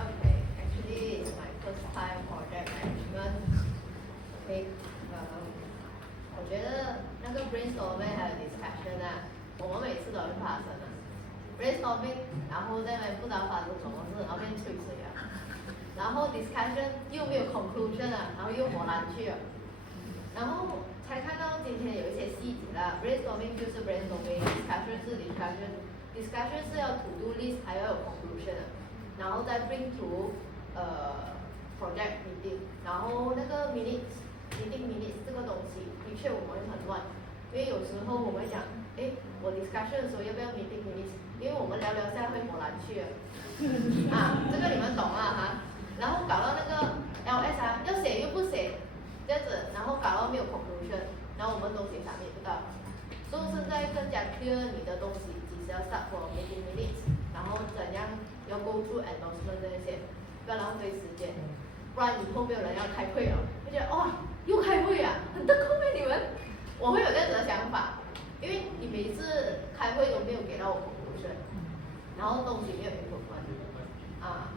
Okay, actually it's my first time project management. Okay, 我觉得那个 brainstorming 还有 discussion 我们每次都会发生brainstorming， 然后在那边不知道发生什么事，然后变吹水然后 discussion 又没有 conclusion 然后又火来去然后才看到今天有一些细节brainstorming 就是 brainstorming，discussion 是 discussion 是要 to do list 还要有 conclusion 然后再 bring to project meeting， 然后那个 meeting minutes 这个东西的确我们会很乱，因为有时候我们讲我 discussion 的时候要不要 meeting minutes， 因为我们聊下会火来去这个你们懂然后搞到那个 LS 要写又不写这样子，然后搞到没有 conclusion， 然后我们东西啥也不到，所以现在更加 clear 你的东西几时要 start for meeting minutes， 然后怎样要 go through announcement 这些，不要浪费时间，不然以后没有人要开会了，就觉得又开会很得空你们，我会有这样子的想法，因为你每一次开会都没有给到我 conclusion， 然后东西没有 improvement，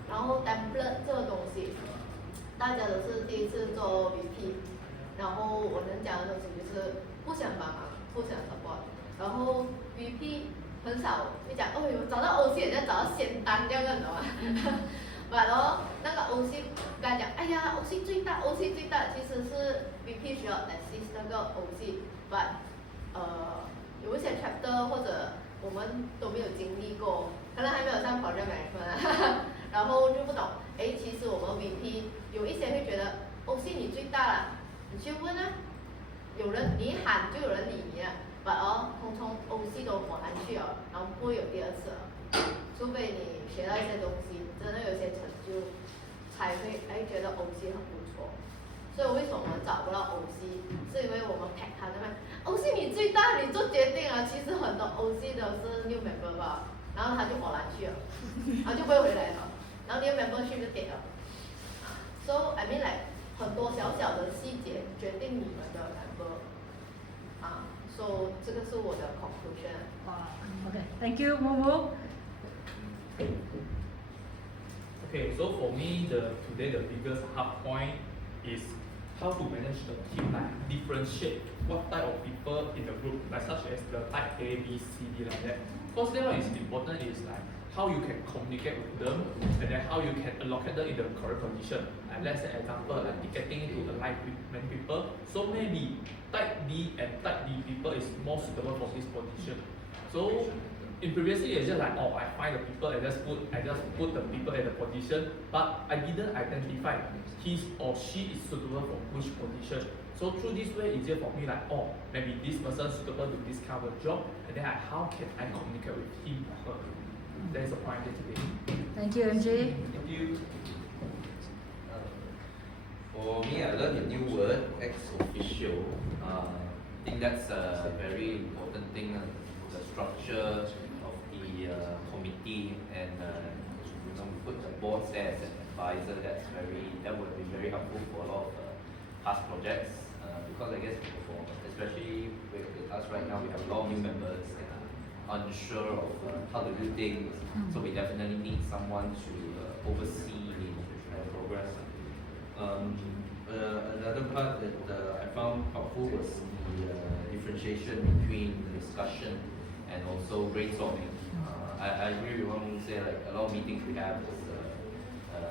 然后 template 这个东西，大家都是第一次做 VP， 然后我能讲的东西就是不想帮忙，不想 support， 然后 VP 很少会讲找到 OC 也在找到仙丹这样子，你知道吗？然后那个 OC 跟他讲，OC 最大，其实是 VP 需要 assist 那个 OC，but 有一些 chapter 或者我们都没有经历过，可能还没有上 project management 然后就不懂，其实我们 VP 有一些会觉得 OC 你最大了，你去问有人你一喊就有人理你but 通通 OC 都火来去然后不会有第二次除非你学到一些东西，真的有一些成就，才会觉得 OC 很不错。所以为什么我们找不到 OC， 是因为我们 pack 他那边 OC 你最大，你做决定其实很多 OC 都是 new member 吧，然后他就火来去了，然后就不会回来了，然后 new membership 就跌了。So I mean like 很多小小的细节决定你们的 member。So 这个是我的 conclusion. Okay, thank you, Momo. Okay, so for me, today the biggest hard point is how to manage the team, like differentiate what type of people in the group, like such as the type A, B, C, D, like that. Because then what is important is like how you can communicate with them, and then how you can allocate them in the correct position. Like let's say example, like ticketing to align with many people. So maybe type B and type D people is more suitable for this position. So in previously it's just like, oh, I find the people and just put the people in the position, but I didn't identify he or she is suitable for which position. So through this way, easier for me like, oh, maybe this person suitable to this kind of job, and then how can I communicate with him or her? That's the point today. Thank you, MJ. Thank you. For me, I learned a new word, ex-officio. I think that's a very important thing, the structure of the committee, and we put the board there as an advisor. That would be very helpful for a lot of past projects, because I guess especially with us right now, we have a lot of new members and are unsure of how to do things. So we definitely need someone to oversee the progress. Another part that I found helpful was the differentiation between the discussion and also brainstorming. I agree with what you say, like a lot of meetings we have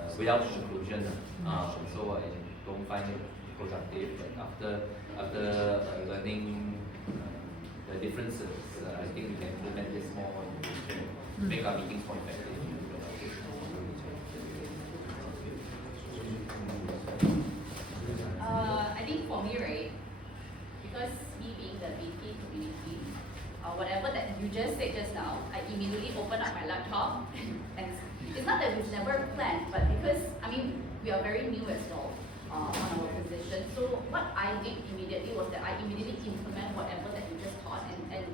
is without conclusion. So I don't find it productive. But after learning the differences, I think we can implement this more to make our meetings more effective. I think for me, right, because me being the VP community, whatever that you just said just now, I immediately opened up my laptop and it's not that we've never planned, but because, I mean, we are very new as well on our position. So what I did immediately was that I immediately implement whatever that you just taught and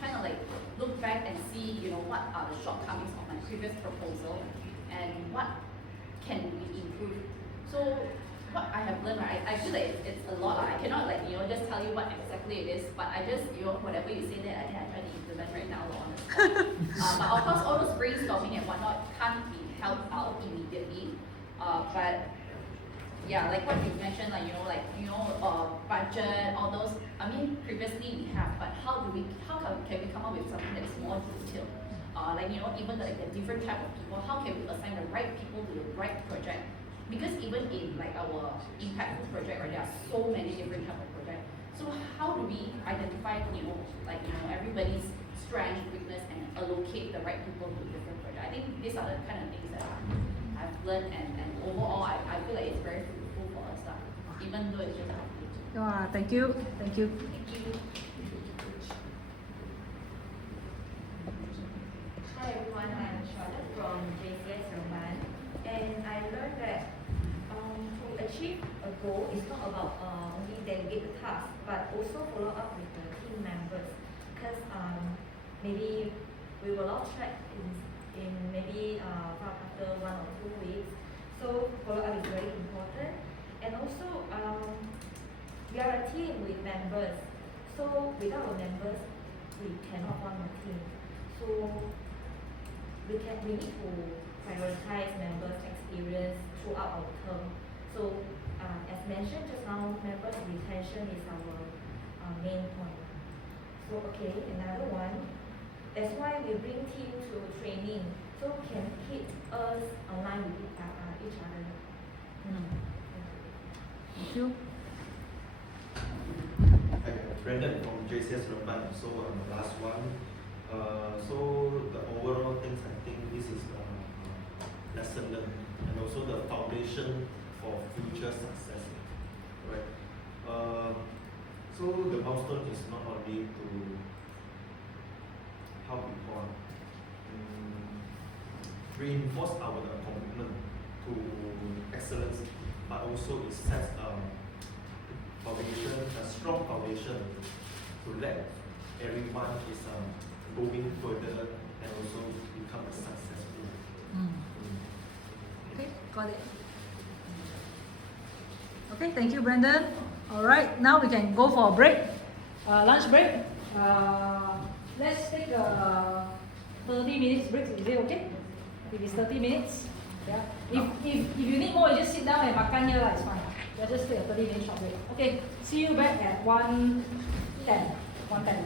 kind of like look back and see, you know, what are the shortcomings of my previous proposal and what can we improve. So what I have learned, right, I feel like it's a lot. I cannot like, you know, just tell you what exactly it is, but I just, you know, whatever you say there, I think I try to implement right now on the spot. But of course, all those brainstorming and whatnot can't be helped out immediately. But yeah, like what you mentioned, like, budget, all those, I mean, previously we have, but can we come up with something that's more detailed? Like, you know, even like the different type of people, how can we assign the right people to the right project? Because even in like our impactful project, right, there are so many different type of projects. So how do we identify, everybody's strength, weakness, and allocate the right people to different projects? I think these are the kind of things that I've learned, and overall, I feel like it's very fruitful for us, even though it's just our page. Thank you. Thank you. Thank you. Hi everyone, I'm Charlotte from JCI Seremban, and I learned that to achieve a goal is not about only delegate the task, but also follow up with the team members. Because maybe we will all track in maybe after 1 or 2 weeks. So follow up is very important. And also we are a team with members. So without our members, we cannot form a team. So we need to prioritize members' experience throughout our term. So as mentioned just now, members' retention is our main point. So okay, another one. That's why we bring team to training, so can keep us aligned with each other. Thank you. Hi, Brandon from JCI Seremban. So I'm the last one. So the overall things, I think this is lesson learned, and also the foundation for future success, right? So the milestone is not only to how we call reinforce our commitment to excellence, but also it sets a strong foundation to let everyone is going further and also become successful. Okay, got it. Okay, thank you, Brandon. All right, now we can go for a break, lunch break. Let's take a 30 minutes break. Is it okay? If it's 30 minutes, yeah. If you need more, you just sit down and makan here, it's fine. Let's just take a 30-minute short break. Okay, see you back at 1:10. 1:10.